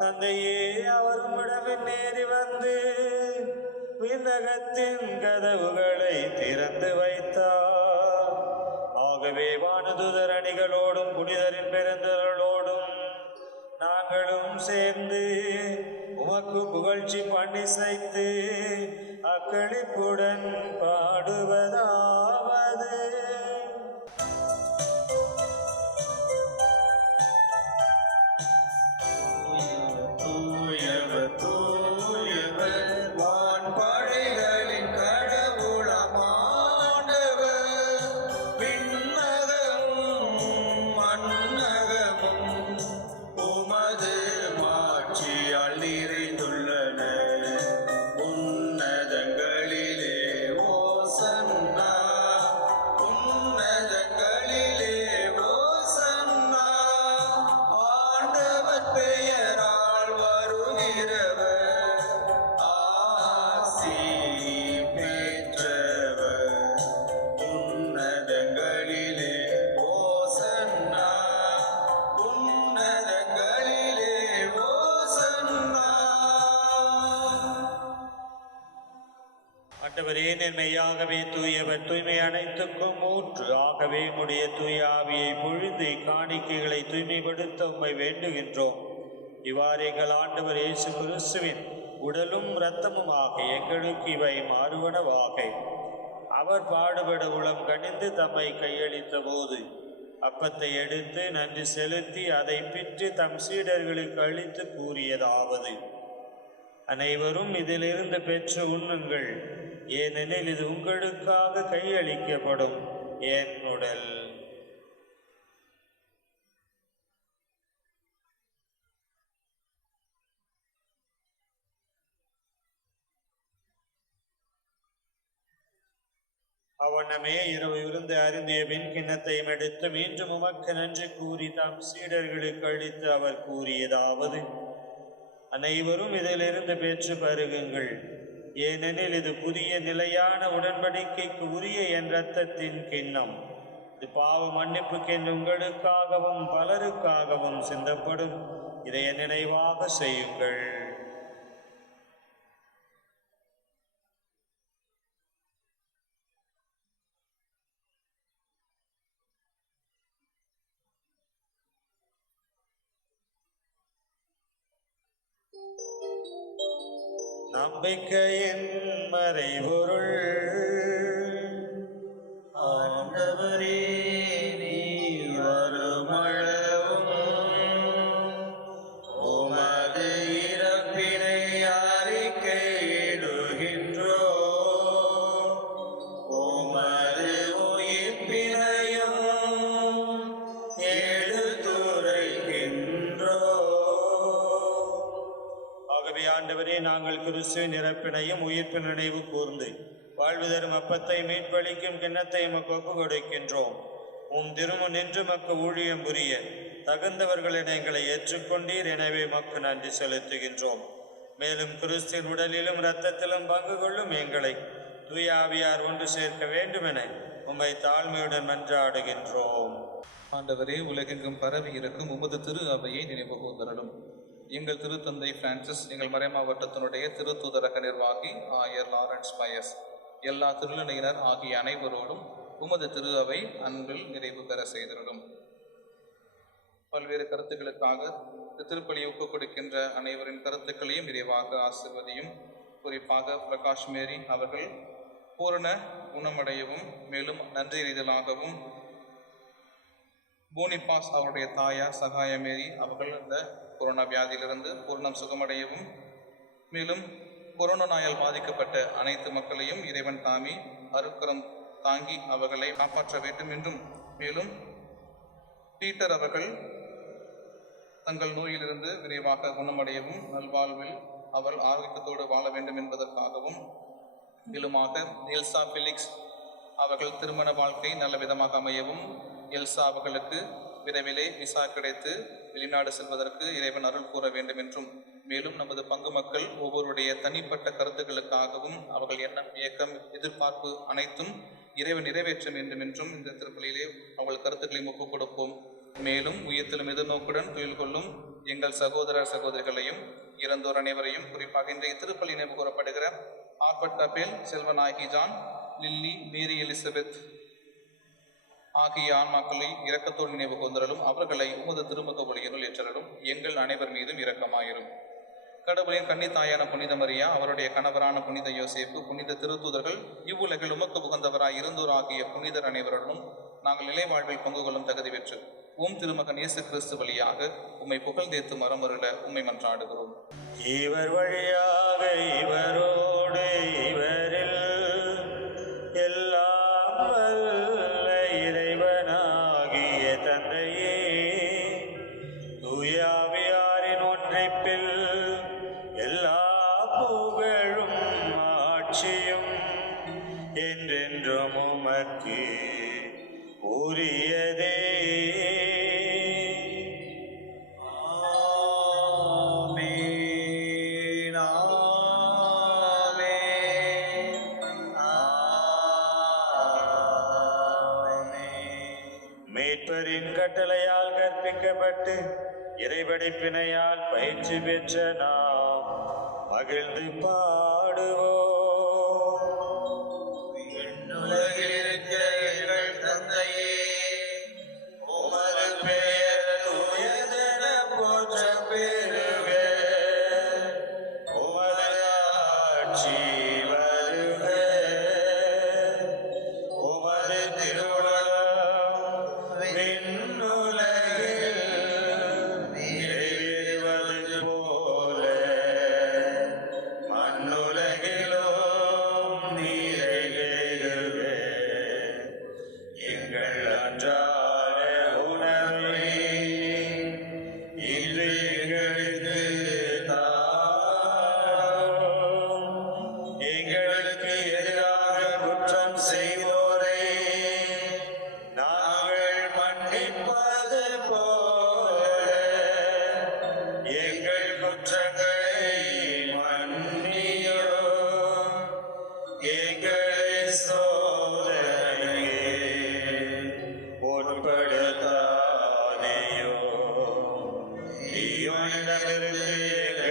தந்தையே, அவர் உம்மிடம் நேரி வந்து விண்ணகத்தின் கதவுகளை திறந்து வைத்தார். ஆகவே வானதுதர் அணிகளோடும் புனிதரின் பெருந்தர்களோடும் நாங்களும் சேர்ந்து உமக்கு புகழ்ச்சி பண்ணி செய்து அக்களிப்புடன் பாடுவதாவது. ஆண்டவரே, மெய்யாகவே தூயவர், தூய்மை அனைத்துக்கும் ஊற்று. ஆகவே உம்முடைய தூய ஆவியை பொழிந்து காணிக்கைகளை தூய்மைப்படுத்த உம்மை வேண்டுகின்றோம். இவ்வாறு எங்கள் ஆண்டவர் இயேசு கிறிஸ்துவின் உடலும் இரத்தமுமாக எங்களுக்கு இவை மாறுவனவாக. அவர் பாடுபட உளம் கனிந்து தம்மை கையளித்த போது அப்பத்தை எடுத்து நன்றி செலுத்தி அதை பிற்று தம் சீடர்களுக்கு அளித்து கூறியதாவது: அனைவரும் இதிலிருந்து பெற்று உண்ணுங்கள், ஏனெனில் இது உங்களுக்காக கையளிக்கப்படும் என் உடல். அவனமே இரவு விருந்து அருந்திய பின் கிண்ணத்தையும் எடுத்து மீண்டும் உமக்கு நன்றி கூறி தாம் சீடர்களுக்கு அளித்து அவர் கூறியதாவது: அனைவரும் இதிலிருந்து பெற்று பருகுங்கள், ஏனெனில் இது புதிய நிலையான உடன்படிக்கைக்கு உரிய என் இரத்தத்தின் கிண்ணம். இது பாவ மன்னிப்புக்கென்று உங்களுக்காகவும் பலருக்காகவும் சிந்தப்படும். இதை என் நினைவாக செய்யுங்கள். நம்பிக்கையின் மறைபொருள். ஆண்டவரே, நீர் வருமளவும் உமது இறப்பினை அறிக்கையிடுகின்றோம், உமது உயிர்ப்பினையும் எடுத்துரைக்கின்றோம். ஆகவே ஆண்டவரே, நாங்கள் கிறிஸ்துவின் இறப்பினையும் உயிர்ப்பு நினைவு கூர்ந்து வாழ்வு தரும் அப்பத்தை மீட்பளிக்கும் கிண்ணத்தை எமக்கு ஒப்பு கொடுக்கின்றோம். உம் திருமுன் நின்று மக்கு ஊழியம் புரிய தகுந்தவர்கள் என எங்களை ஏற்றுக்கொண்டீர். எனவே உமக்கு நன்றி செலுத்துகின்றோம். மேலும் கிறிஸ்துவின் உடலிலும் இரத்தத்திலும் பங்கு கொள்ளும் எங்களை தூய ஆவியார் ஒன்று சேர்க்க வேண்டும் என உம்மை தாழ்மையுடன் மன்றாடுகின்றோம். ஆண்டவரே, உலகெங்கும் பரவி இருக்கும் உமது திரு அவையை நினைவு கூர்ந்தருளும். எங்கள் திருத்தந்தை பிரான்சிஸ், எங்கள் மறை மாவட்டத்தினுடைய திருத்தூதரக நிர்வாகி ஆயர் லாரன்ஸ் பயஸ், எல்லா திருநிலையினர் ஆகிய அனைவரோடும் உமது திரு அவை அன்பில் நிறைவு பெற செய்தருளும். பல்வேறு கருத்துக்களுக்காக திருப்பலியை ஒப்புக் கொடுக்கின்ற அனைவரின் கருத்துக்களையும் நிறைவாக ஆசிர்வதியும். குறிப்பாக பிரகாஷ் மேரி அவர்கள் பூரண குணமடையவும், மேலும் நன்றி ரீதியிலாகவும், போனிபாஸ் அவருடைய தாயார் சகாய மேரி அவர்கள் இந்த கொரோனா வியாதியிலிருந்து பூர்ணம் சுகமடையவும், மேலும் கொரோனா நோயால் பாதிக்கப்பட்ட அனைத்து மக்களையும் இறைவன் தாமி அருக்கரம் தாங்கி அவர்களை காப்பாற்ற வேண்டும் என்றும், மேலும் பீட்டர் அவர்கள் தங்கள் நோயிலிருந்து விரைவாக குணமடையவும், நல்வாழ்வில் அவர் ஆரோக்கியத்தோடு வாழ வேண்டும் என்பதற்காகவும், மேலுமாக எல்சா பிலிக்ஸ் அவர்கள் திருமண வாழ்க்கை நல்ல விதமாக அமையவும், எல்சா அவர்களுக்கு விரைவிலே விசா கிடைத்து வெளிநாடு செல்வதற்கு இறைவன் அருள் கூற வேண்டும் என்றும், மேலும் நமது பங்கு மக்கள் ஒவ்வொருடைய தனிப்பட்ட கருத்துக்களுக்காகவும் அவர்கள் எண்ணம், இயக்கம், எதிர்பார்ப்பு அனைத்தும் இறைவன் நிறைவேற்ற வேண்டும் என்றும் இந்த திருப்பலியிலே அவர்கள் கருத்துக்களை ஒப்புக் கொடுப்போம். மேலும் உயிர்த்திலும் எதிர்நோக்குடன் தொழில் கொள்ளும் எங்கள் சகோதரர் சகோதரிகளையும் இறந்தோர் அனைவரையும், குறிப்பாக இன்றைய திருப்பலி நினைவு கூறப்படுகிற ஆல்பர்ட் கபேல், Selvanayagi John, Lily, Mary Elizabeth ஆகிய ஆன்மாக்களை இரக்கத்தோடு நினைவு கூர்ந்தருளும். அவர்களை உமது திருமுக ஒளியினுள் ஏற்றலும். எங்கள் அனைவர் மீதும் இரக்கமாயிரும். கடவுளின் கன்னித்தாயான புனித மரியா, அவருடைய கணவரான புனித யோசேப்பு, புனித திருத்தூதர்கள், இவ்வுலகில் உமக்கு உகந்தவராய் இருந்தோர் ஆகிய புனிதர் அனைவருடனும் நாங்கள் நிலை வாழ்வில் பங்கு கொள்ளும் தகுதி பெற்று திருமகன் இயேசு கிறிஸ்து வழியாக உம்மை புகழ்ந்தேத்து மரமருள உம்மை மன்றாடுகிறோம். இவர் வழியாக, இவரோடு, இவரில் எல்லாம் வல்ல இறைவனாகிய தந்தையே, தூய ஆவியாரின் ஒன்றைப்பில் எல்லா புகழும் ஆட்சியும் என்றென்றும் உமக்கு உரியதே. மீட்பரின் கட்டளையால் கற்பிக்கப்பட்டு இறைபடைப்பினையால் பயிற்சி பெற்ற நாம் மகிழ்ந்து பாடுவோம். உலகில் இருக்கிற எங்கள் தந்தையே, உமது பெயர் தூயதென போற்றப் பெறுக. உமது ஆட்சி வருக. உமது திருவுளம் விண்ணுலகில் நிறைவேறுவது போல மண்ணுலகிலும் நிறைவேறுக. எங்கள் அன்றாட உணவை இன்று எங்களுக்கு தாரும். எங்களுக்கு எதிராக குற்றம் செய்தோரை நாங்கள் மன்னிப்பது போல எங்கள் குற்றங்களை மன்னியும். எங்களை சோதனைக்கு உட்படுத்தாதேயும். தீயோனிடமிருந்து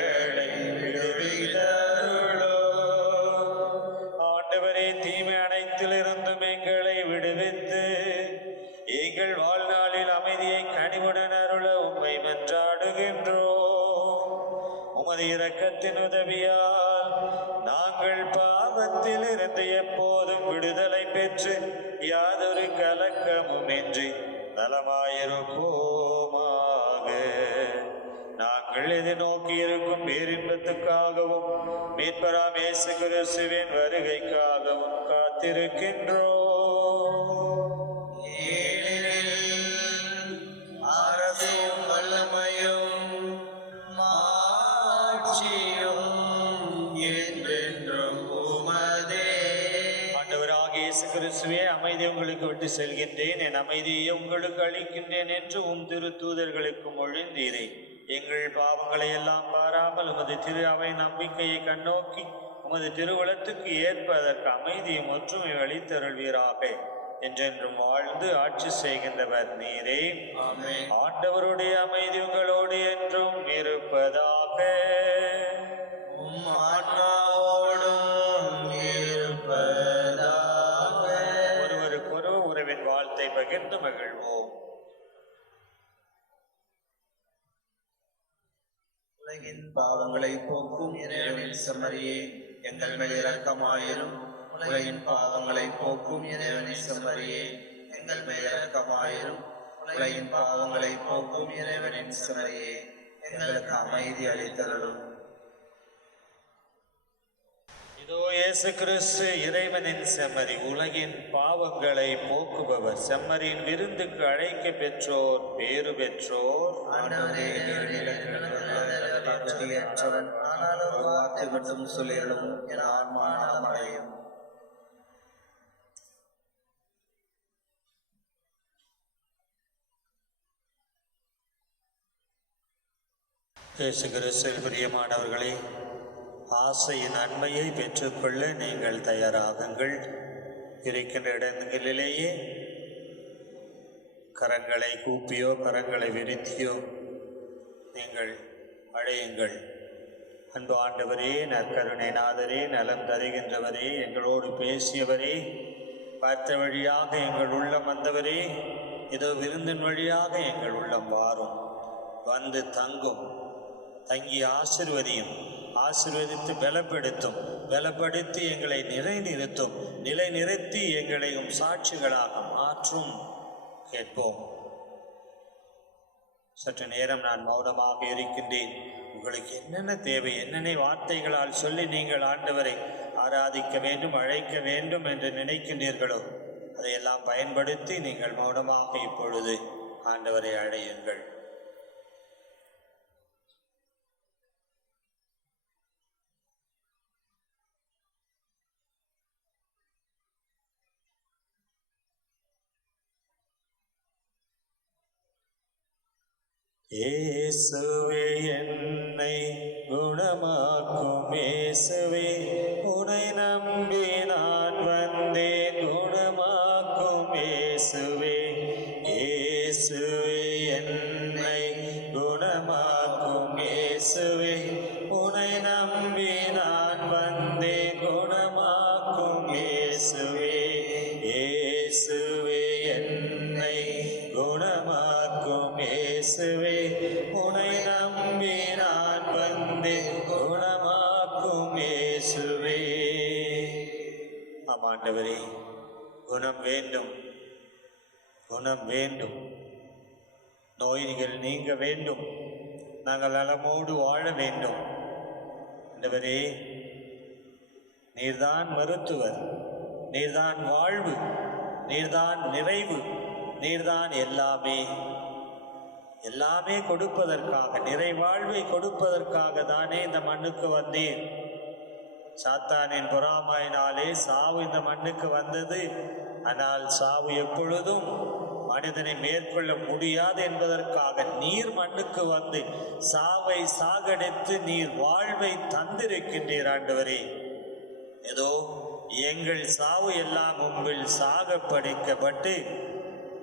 எங்களை விடுவித்தருளும். ஆண்டவரே, தீமை அனைத்திலிருந்தும் எங்களை விடுவித்து எங்கள் வாழ்நாளில் அமைதியை கனிவுடன் அருள உம்மை மன்றாடுகின்றோம். உமது இரக்கத்தின் உதவியால் நாங்கள் பாவத்தில் இருந்து எப்போதும் விடுதலை பெற்று யாதொரு கலக்கமும் இன்றி நலமாயிருப்போமாக. நாங்கள் எதிர்நோக்கி இருக்கும் பேரின்பத்துக்காகவும் மீட்பராம் இயேசு கிறிஸ்துவின் வருகைக்காகவும் காத்திருக்கின்றோம். அரசும் வல்லமையும் மாட்சியும் என்றென்றும் உமதே. ஆண்டவராகிய இயேசு கிறிஸ்துவே, அமைதி உங்களுக்கு விட்டு செல்கின்றேன், என் அமைதியை உங்களுக்கு அளிக்கின்றேன் என்று திரு தூதர்களுக்கு மொழிந்தீரே. எங்கள் பாவங்களை எல்லாம் பாராமல் உமது திரு அவை நம்பிக்கையை கண்ணோக்கி உமது திருவுளத்துக்கு ஏற்ப அதற்கு அமைதியும் ஒற்றுமை அளித்தருள்வீராக. என்றென்றும் வாழ்ந்து ஆட்சி செய்கின்றவர் நீரே. ஆண்டவருடைய அமைதி உங்களோடு என்றும் இருப்பதாக. ஒருவருக்கொரு உறவின் வாழ்த்தை பகிர்ந்து மகிழ்வோம். உலகின் பாவங்களை போக்கும் இறைவனின் செம்மறியே, எங்கள் மேல் இரக்கமாயிரும். உலகின் பாவங்களை போக்கும் இறைவனின் செம்மறியே, எங்கள் மேல் இரக்கமாயிரும். உலகின் பாவங்களை போக்கும் இறைவனின் செம்மறியே, எங்களுக்கு அமைதி அளித்தருளும். இதோ இயேசு கிறிஸ்து இறைவனின் செம்மறி, உலகின் பாவங்களை போக்குபவர். செம்மறியின் விருந்துக்கு அழைக்க பெற்றோர் பேறு பெற்றோர். ஆண்டவரே, தகுதியற்றவன், ஆனால் ஒரு வார்த்தை மட்டும் சொல்லிடும், என் ஆன்மா நலமடையும். இயேசு கிறிஸ்துவில் பிரியமானவர்களே, ஆசையின் நன்மையை பெற்றுக்கொள்ள நீங்கள் தயாராகுங்கள். இருக்கின்ற இடங்களிலேயே கரங்களை கூப்பியோ கரங்களை விரித்தியோ நீங்கள் அழையுங்கள். அன்பு ஆண்டவரே, நற்கருணை நாதரே, நலம் தருகின்றவரே, எங்களோடு பேசியவரே, பார்த்த வழியாக எங்கள் உள்ளம் வந்தவரே, இதோ விருந்தின் வழியாக எங்கள் உள்ளம் வாரும், வந்து தங்கும், தங்கி ஆசிர்வதியும், ஆசிர்வதித்து பலப்படுத்தும், பலப்படுத்தி எங்களை நிலைநிறுத்தும், நிலைநிறுத்தி எங்களையும் சாட்சிகளாக மாற்றும். கேட்போம். சற்று நேரம் நான் மௌனமாக இருக்கின்றேன். உங்களுக்கு என்னென்ன தேவை, என்னென்ன வார்த்தைகளால் சொல்லி நீங்கள் ஆண்டவரை ஆராதிக்க வேண்டும், அழைக்க வேண்டும் என்று நினைக்கின்றீர்களோ அதையெல்லாம் பயன்படுத்தி நீங்கள் மௌனமாக இப்பொழுது ஆண்டவரை அழையுங்கள். இயேசுவே, என்னை குணமாக்கும் இயேசுவே, உன்னை நம்பி நான் வந்தேன், குணமாக்கும் இயேசுவே. இயேசுவே, என்னை குணமாக்கும் இயேசுவே, உன்னை நம்பி நான் வந்தேன், குணமாக்கும் இயேசுவே. இயேசுவே, என்னை குணமாக்கும் இயேசுவே, உன்னை நம்பி நான் வந்தேன், குணமாக்கும் இயேசுவே. ஆமாண்டவரே, குணம் வேண்டும், குணம் வேண்டும். நோய்கள் நீங்க வேண்டும், நாங்கள் நலமோடு வாழ வேண்டும். ஆண்டவரே, நீர்தான் மருத்துவர், நீர்தான் வாழ்வு, நீர்தான் நிறைவு, நீர்தான் எல்லாமே. எல்லாமே கொடுப்பதற்காக, நிறைவாழ்வை கொடுப்பதற்காக தானே இந்த மண்ணுக்கு வந்தீர். சாத்தானின் பொறாமையினாலே சாவு இந்த மண்ணுக்கு வந்தது. ஆனால் சாவு எப்பொழுதும் மனிதனை மேற்கொள்ள முடியாது என்பதற்காக நீர் மண்ணுக்கு வந்து சாவை சாகடித்து நீர் வாழ்வை தந்திருக்கின்றீர். ஆண்டவரே, ஏதோ எங்கள் சாவு எல்லாம் உம்மில் சாகப்படைக்கப்பட்டு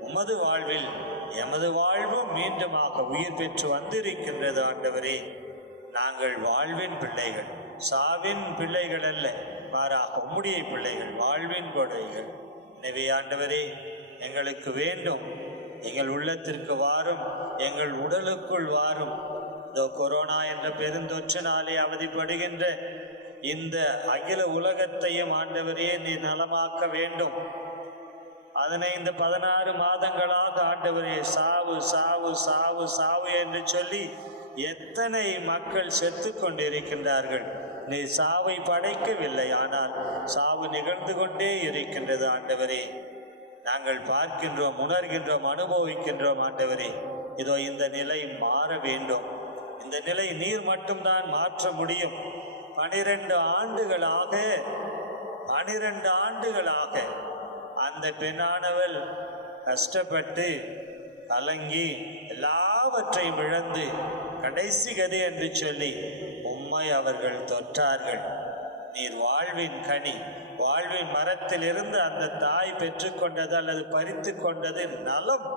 உமது வாழ்வில் எமது வாழ்வும் மீண்டுமாக உயிர் பெற்று வந்திருக்கின்றது. ஆண்டவரே, நாங்கள் வாழ்வின் பிள்ளைகள், சாவின் பிள்ளைகள் அல்ல, மாறாக உம்முடைய பிள்ளைகள், வாழ்வின் கொடைகள். எனவே ஆண்டவரே, எங்களுக்கு வேண்டும், எங்கள் உள்ளத்திற்கு வாரும், எங்கள் உடலுக்குள் வாரும். இதோ கொரோனா என்ற பெருந்தொற்றினாலே அவதிப்படுகின்ற இந்த அகில உலகத்தையும் ஆண்டவரே நீர் நலமாக்க வேண்டும். அதனை இந்த 16 மாதங்களாக ஆண்டவரே சாவு சாவு சாவு சாவு என்று சொல்லி எத்தனை மக்கள் செத்து கொண்டிருக்கின்றார்கள். நீ சாவை படைக்கவில்லை, ஆனால் சாவு நிகழ்ந்து கொண்டே இருக்கின்றது. ஆண்டவரே, நாங்கள் பார்க்கின்றோம், உணர்கின்றோம், அனுபவிக்கின்றோம். ஆண்டவரே, இதோ இந்த நிலை மாற வேண்டும். இந்த நிலை நீர் மட்டும்தான் மாற்ற முடியும். 12 ஆண்டுகளாக அந்த பெண்ணானவள் கஷ்டப்பட்டு கலங்கி எல்லாவற்றையும் இழந்து கடைசி கதி என்று சொல்லி உம்மை அவர்கள் தொற்றார்கள். நீர் வாழ்வின் கனி, வாழ்வின் மரத்திலிருந்து அந்த தாய் பெற்றுக்கொண்டது அல்லது பறித்து கொண்டது நலம்.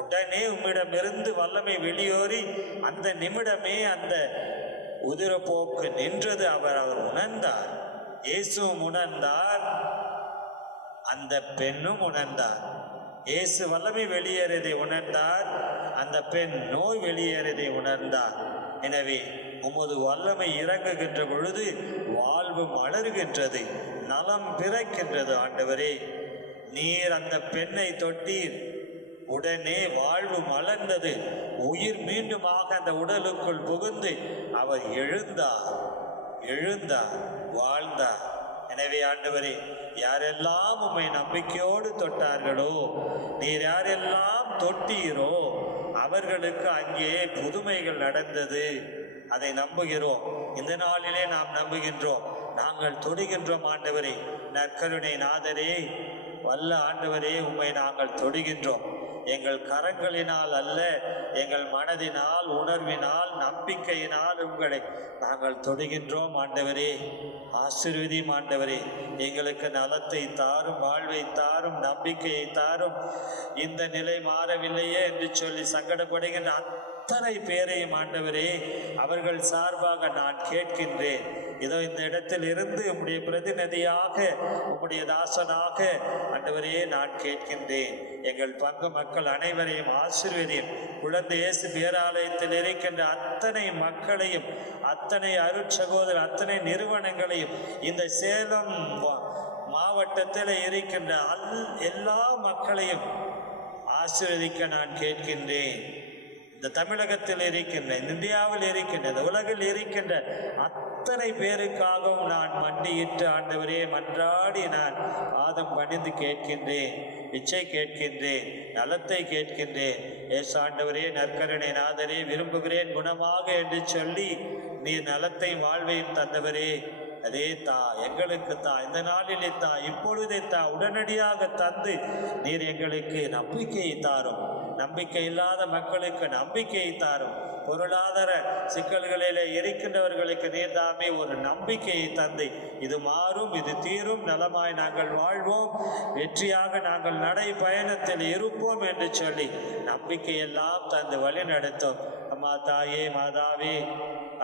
உடனே உம்மிடமிருந்து வல்லமை வெளியேறி அந்த நிமிடமே அந்த உதிரப்போக்கு நின்றது. அவர் உணர்ந்தார், இயேசுவும் உணர்ந்தார், அந்த பெண்ணும் உணர்ந்தார். இயேசு வல்லமை வெளியேறதை உணர்ந்தார், அந்த பெண் நோய் வெளியேறதை உணர்ந்தார். எனவே உமது வல்லமை இறங்குகின்ற பொழுது வாழ்வு மலர்கின்றது, நலம் பிறக்கின்றது. ஆண்டவரே, நீர் அந்த பெண்ணை தொட்டீர், உடனே வாழ்வு மலர்ந்தது, உயிர் மீண்டுமாக அந்த உடலுக்குள் புகுந்து அவர் எழுந்தார், வாழ்ந்தார். எனவே ஆண்டவரே, யாரெல்லாம் உம்மை நம்பிக்கையோடு தொட்டார்களோ, நீர் யாரெல்லாம் தொட்டீரோ அவர்களுக்கு அங்கே புதுமைகள் நடந்தது. அதை நம்புகிறோம். இந்த நாளிலே நாம் நம்புகின்றோம், நாங்கள் தொடுகின்றோம். ஆண்டவரே, நற்கருணை நாதரே, வல்ல ஆண்டவரே, உம்மை நாங்கள் தொடுகின்றோம். எங்கள் கரங்களினால் அல்ல, எங்கள் மனதினால், உணர்வினால், நம்பிக்கையினால் உங்களை நாங்கள் தொடுகின்றோம். ஆண்டவரே, ஆசீர்வதியும். ஆண்டவரே, எங்களுக்கு நலத்தை தாரும், வாழ்வை தாரும், நம்பிக்கையை தாரும். இந்த நிலை மாறவில்லையே என்று சொல்லி சங்கடப்படுகின்ற அத்தனை பேரையும் ஆண்டவரே, அவர்கள் சார்பாக நான் கேட்கின்றேன். இதோ இந்த இடத்தில் இருந்து உம்முடைய பிரதிநிதியாக, உம்முடைய தாசனாக ஆண்டவரே நான் கேட்கின்றேன். எங்கள் பங்கு மக்கள் அனைவரையும் ஆசீர்வதியும். குழந்தை இயேசு பேராலயத்தில் இருக்கின்ற அத்தனை மக்களையும், அத்தனை அருட்சகோதரர், அத்தனை நிறுவனங்களையும், இந்த சேலம் மாவட்டத்தில் இருக்கின்ற எல்லா மக்களையும் ஆசீர்வதிக்க நான் கேட்கின்றேன். இந்த தமிழகத்தில் இருக்கின்ற, இந்த இந்தியாவில் இருக்கின்ற, இந்த உலகில் இருக்கின்ற அத்தனை பேருக்காகவும் நான் மண்டியிட்டு ஆண்டவரே மன்றாடி நான் பாதம் பணிந்து கேட்கின்றேன், இச்சை கேட்கின்றேன், நலத்தை கேட்கின்றேன். ஏசு ஆண்டவரே, நற்கருணை நாதரே, விரும்புகிறேன் குணமாக என்று சொல்லி நீர் நலத்தையும் வாழ்வையும் தந்தவரே, அதே தா, எங்களுக்கு தா, இந்த நாளிலே தா, இப்பொழுதே தா, உடனடியாக தந்து நீர் எங்களுக்கு நம்பிக்கையை தாரும். நம்பிக்கை இல்லாத மக்களுக்கு நம்பிக்கையை தாரும். பொருளாதார சிக்கல்களிலே இருக்கின்றவர்களுக்கு நீர் தாமே ஒரு நம்பிக்கையை தந்து இது மாறும், இது தீரும், நலமாய் நாங்கள் வாழ்வோம், வெற்றியாக நாங்கள் நடை பயணத்தில் இருப்போம் என்று சொல்லி நம்பிக்கையெல்லாம் தந்து வழி நடத்தும். அம்மா தாயே, மாதாவே,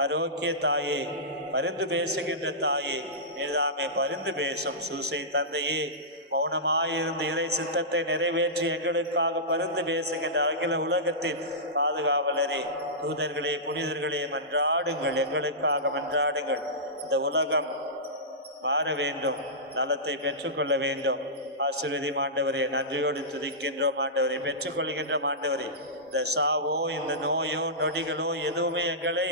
ஆரோக்கிய தாயே, பரிந்து பேசுகின்ற தாயே, நீர்தாமே பரிந்து பேசும் சூசை தந்தையே, மௌனமாயிருந்து இறை சித்தத்தை நிறைவேற்றி எங்களுக்காக பரிந்து பேசுகின்ற அகில உலகத்தின் பாதுகாவலரே, தூதர்களே, புனிதர்களே, மன்றாடுங்கள், எங்களுக்காக மன்றாடுங்கள். இந்த உலகம் மாற வேண்டும், நலத்தை பெற்றுக்கொள்ள வேண்டும். ஆசீர்வதியும் ஆண்டவரே, நன்றியோடு துதிக்கின்றோம் ஆண்டவரை, பெற்றுக்கொள்கின்றோம் ஆண்டவரே. இந்த சாவோ, இந்த நோயோ, நொடிகளோ எதுவுமே எங்களை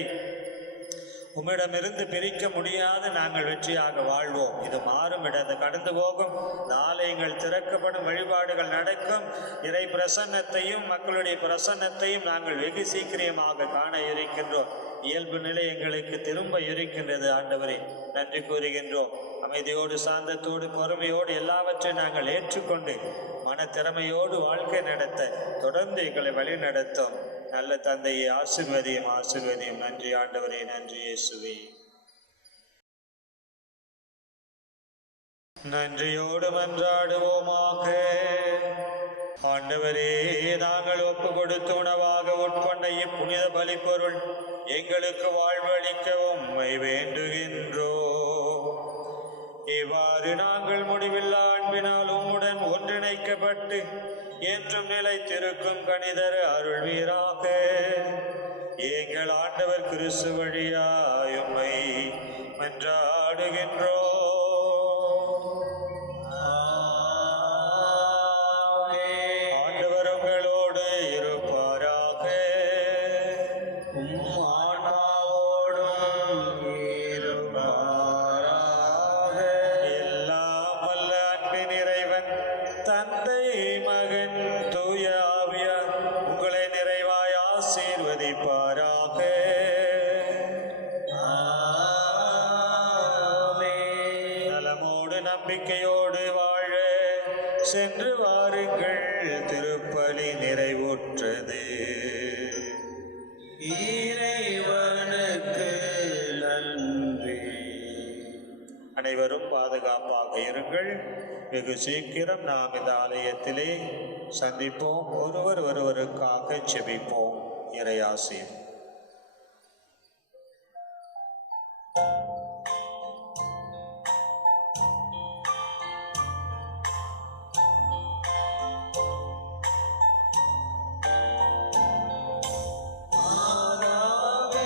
உம்மிடமிருந்து பிரிக்க முடியாது. நாங்கள் வெற்றியாக வாழ்வோம். இது மாறும் இடது கடந்து போகும். நாளைங்கள் திறக்கப்படும், வழிபாடுகள் நடக்கும். இறை பிரசன்னத்தையும் மக்களுடைய பிரசன்னத்தையும் நாங்கள் வெகு சீக்கிரமாக காண இருக்கின்றோம். இயல்பு நிலை எங்களுக்கு திரும்ப இருக்கின்றது. ஆண்டவரே, நன்றி கூறுகின்றோம். அமைதியோடு, சாந்தத்தோடு, பொறுமையோடு எல்லாவற்றையும் நாங்கள் ஏற்றுக்கொண்டு மனத்திறமையோடு வாழ்க்கை நடத்த தொடர்ந்து எங்களை வழி நடத்தும். நல்ல தந்தையை ஆசீர்வதியும், ஆசீர்வதியும். நன்றி ஆண்டவரே, நன்றி இயேசுவே. நன்றியோடு மன்றாடுவோமாக. ஆண்டவரே, நாங்கள் ஒப்பு கொடுத்து உணவாக உட்கொண்ட இப்புனித பலிப்பொருள் எங்களுக்கு வாழ்வளிக்க உம்மை வேண்டுகின்றோம். இவ்வாறு நாங்கள் முடிவில்லா அன்பினால் உம்முடன் ஒன்றிணைக்கப்பட்டு என்றும் நிலைத்திருக்கும் கனிதர அருள்வீராக. எங்கள் ஆண்டவர் கிறிஸ்து வழியாய் உம்மை மன்றாடுகின்றோம். ஆண்டவர் உங்களோடு இருப்பாராக. எல்லாம் வல்ல அன்பின் இறைவன் தந்தை, மகன், தூய ஆவியார் உங்களை நிறைவாய் ஆசீர்வதிப்பாராக. நலமோடு நம்பிக்கையோடு வாழ சென்று வாருங்கள், திருப்பலி நிறைவுற்றது. இறைவனுக்கு நன்றி. அனைவரும் பாதுகாப்பாக இருங்கள். வெகு சீக்கிரம் நாம் இந்த ஆலயத்திலே சந்திப்போம். ஒருவருக்காக செபிப்போம். இறையாசி. மாதாவே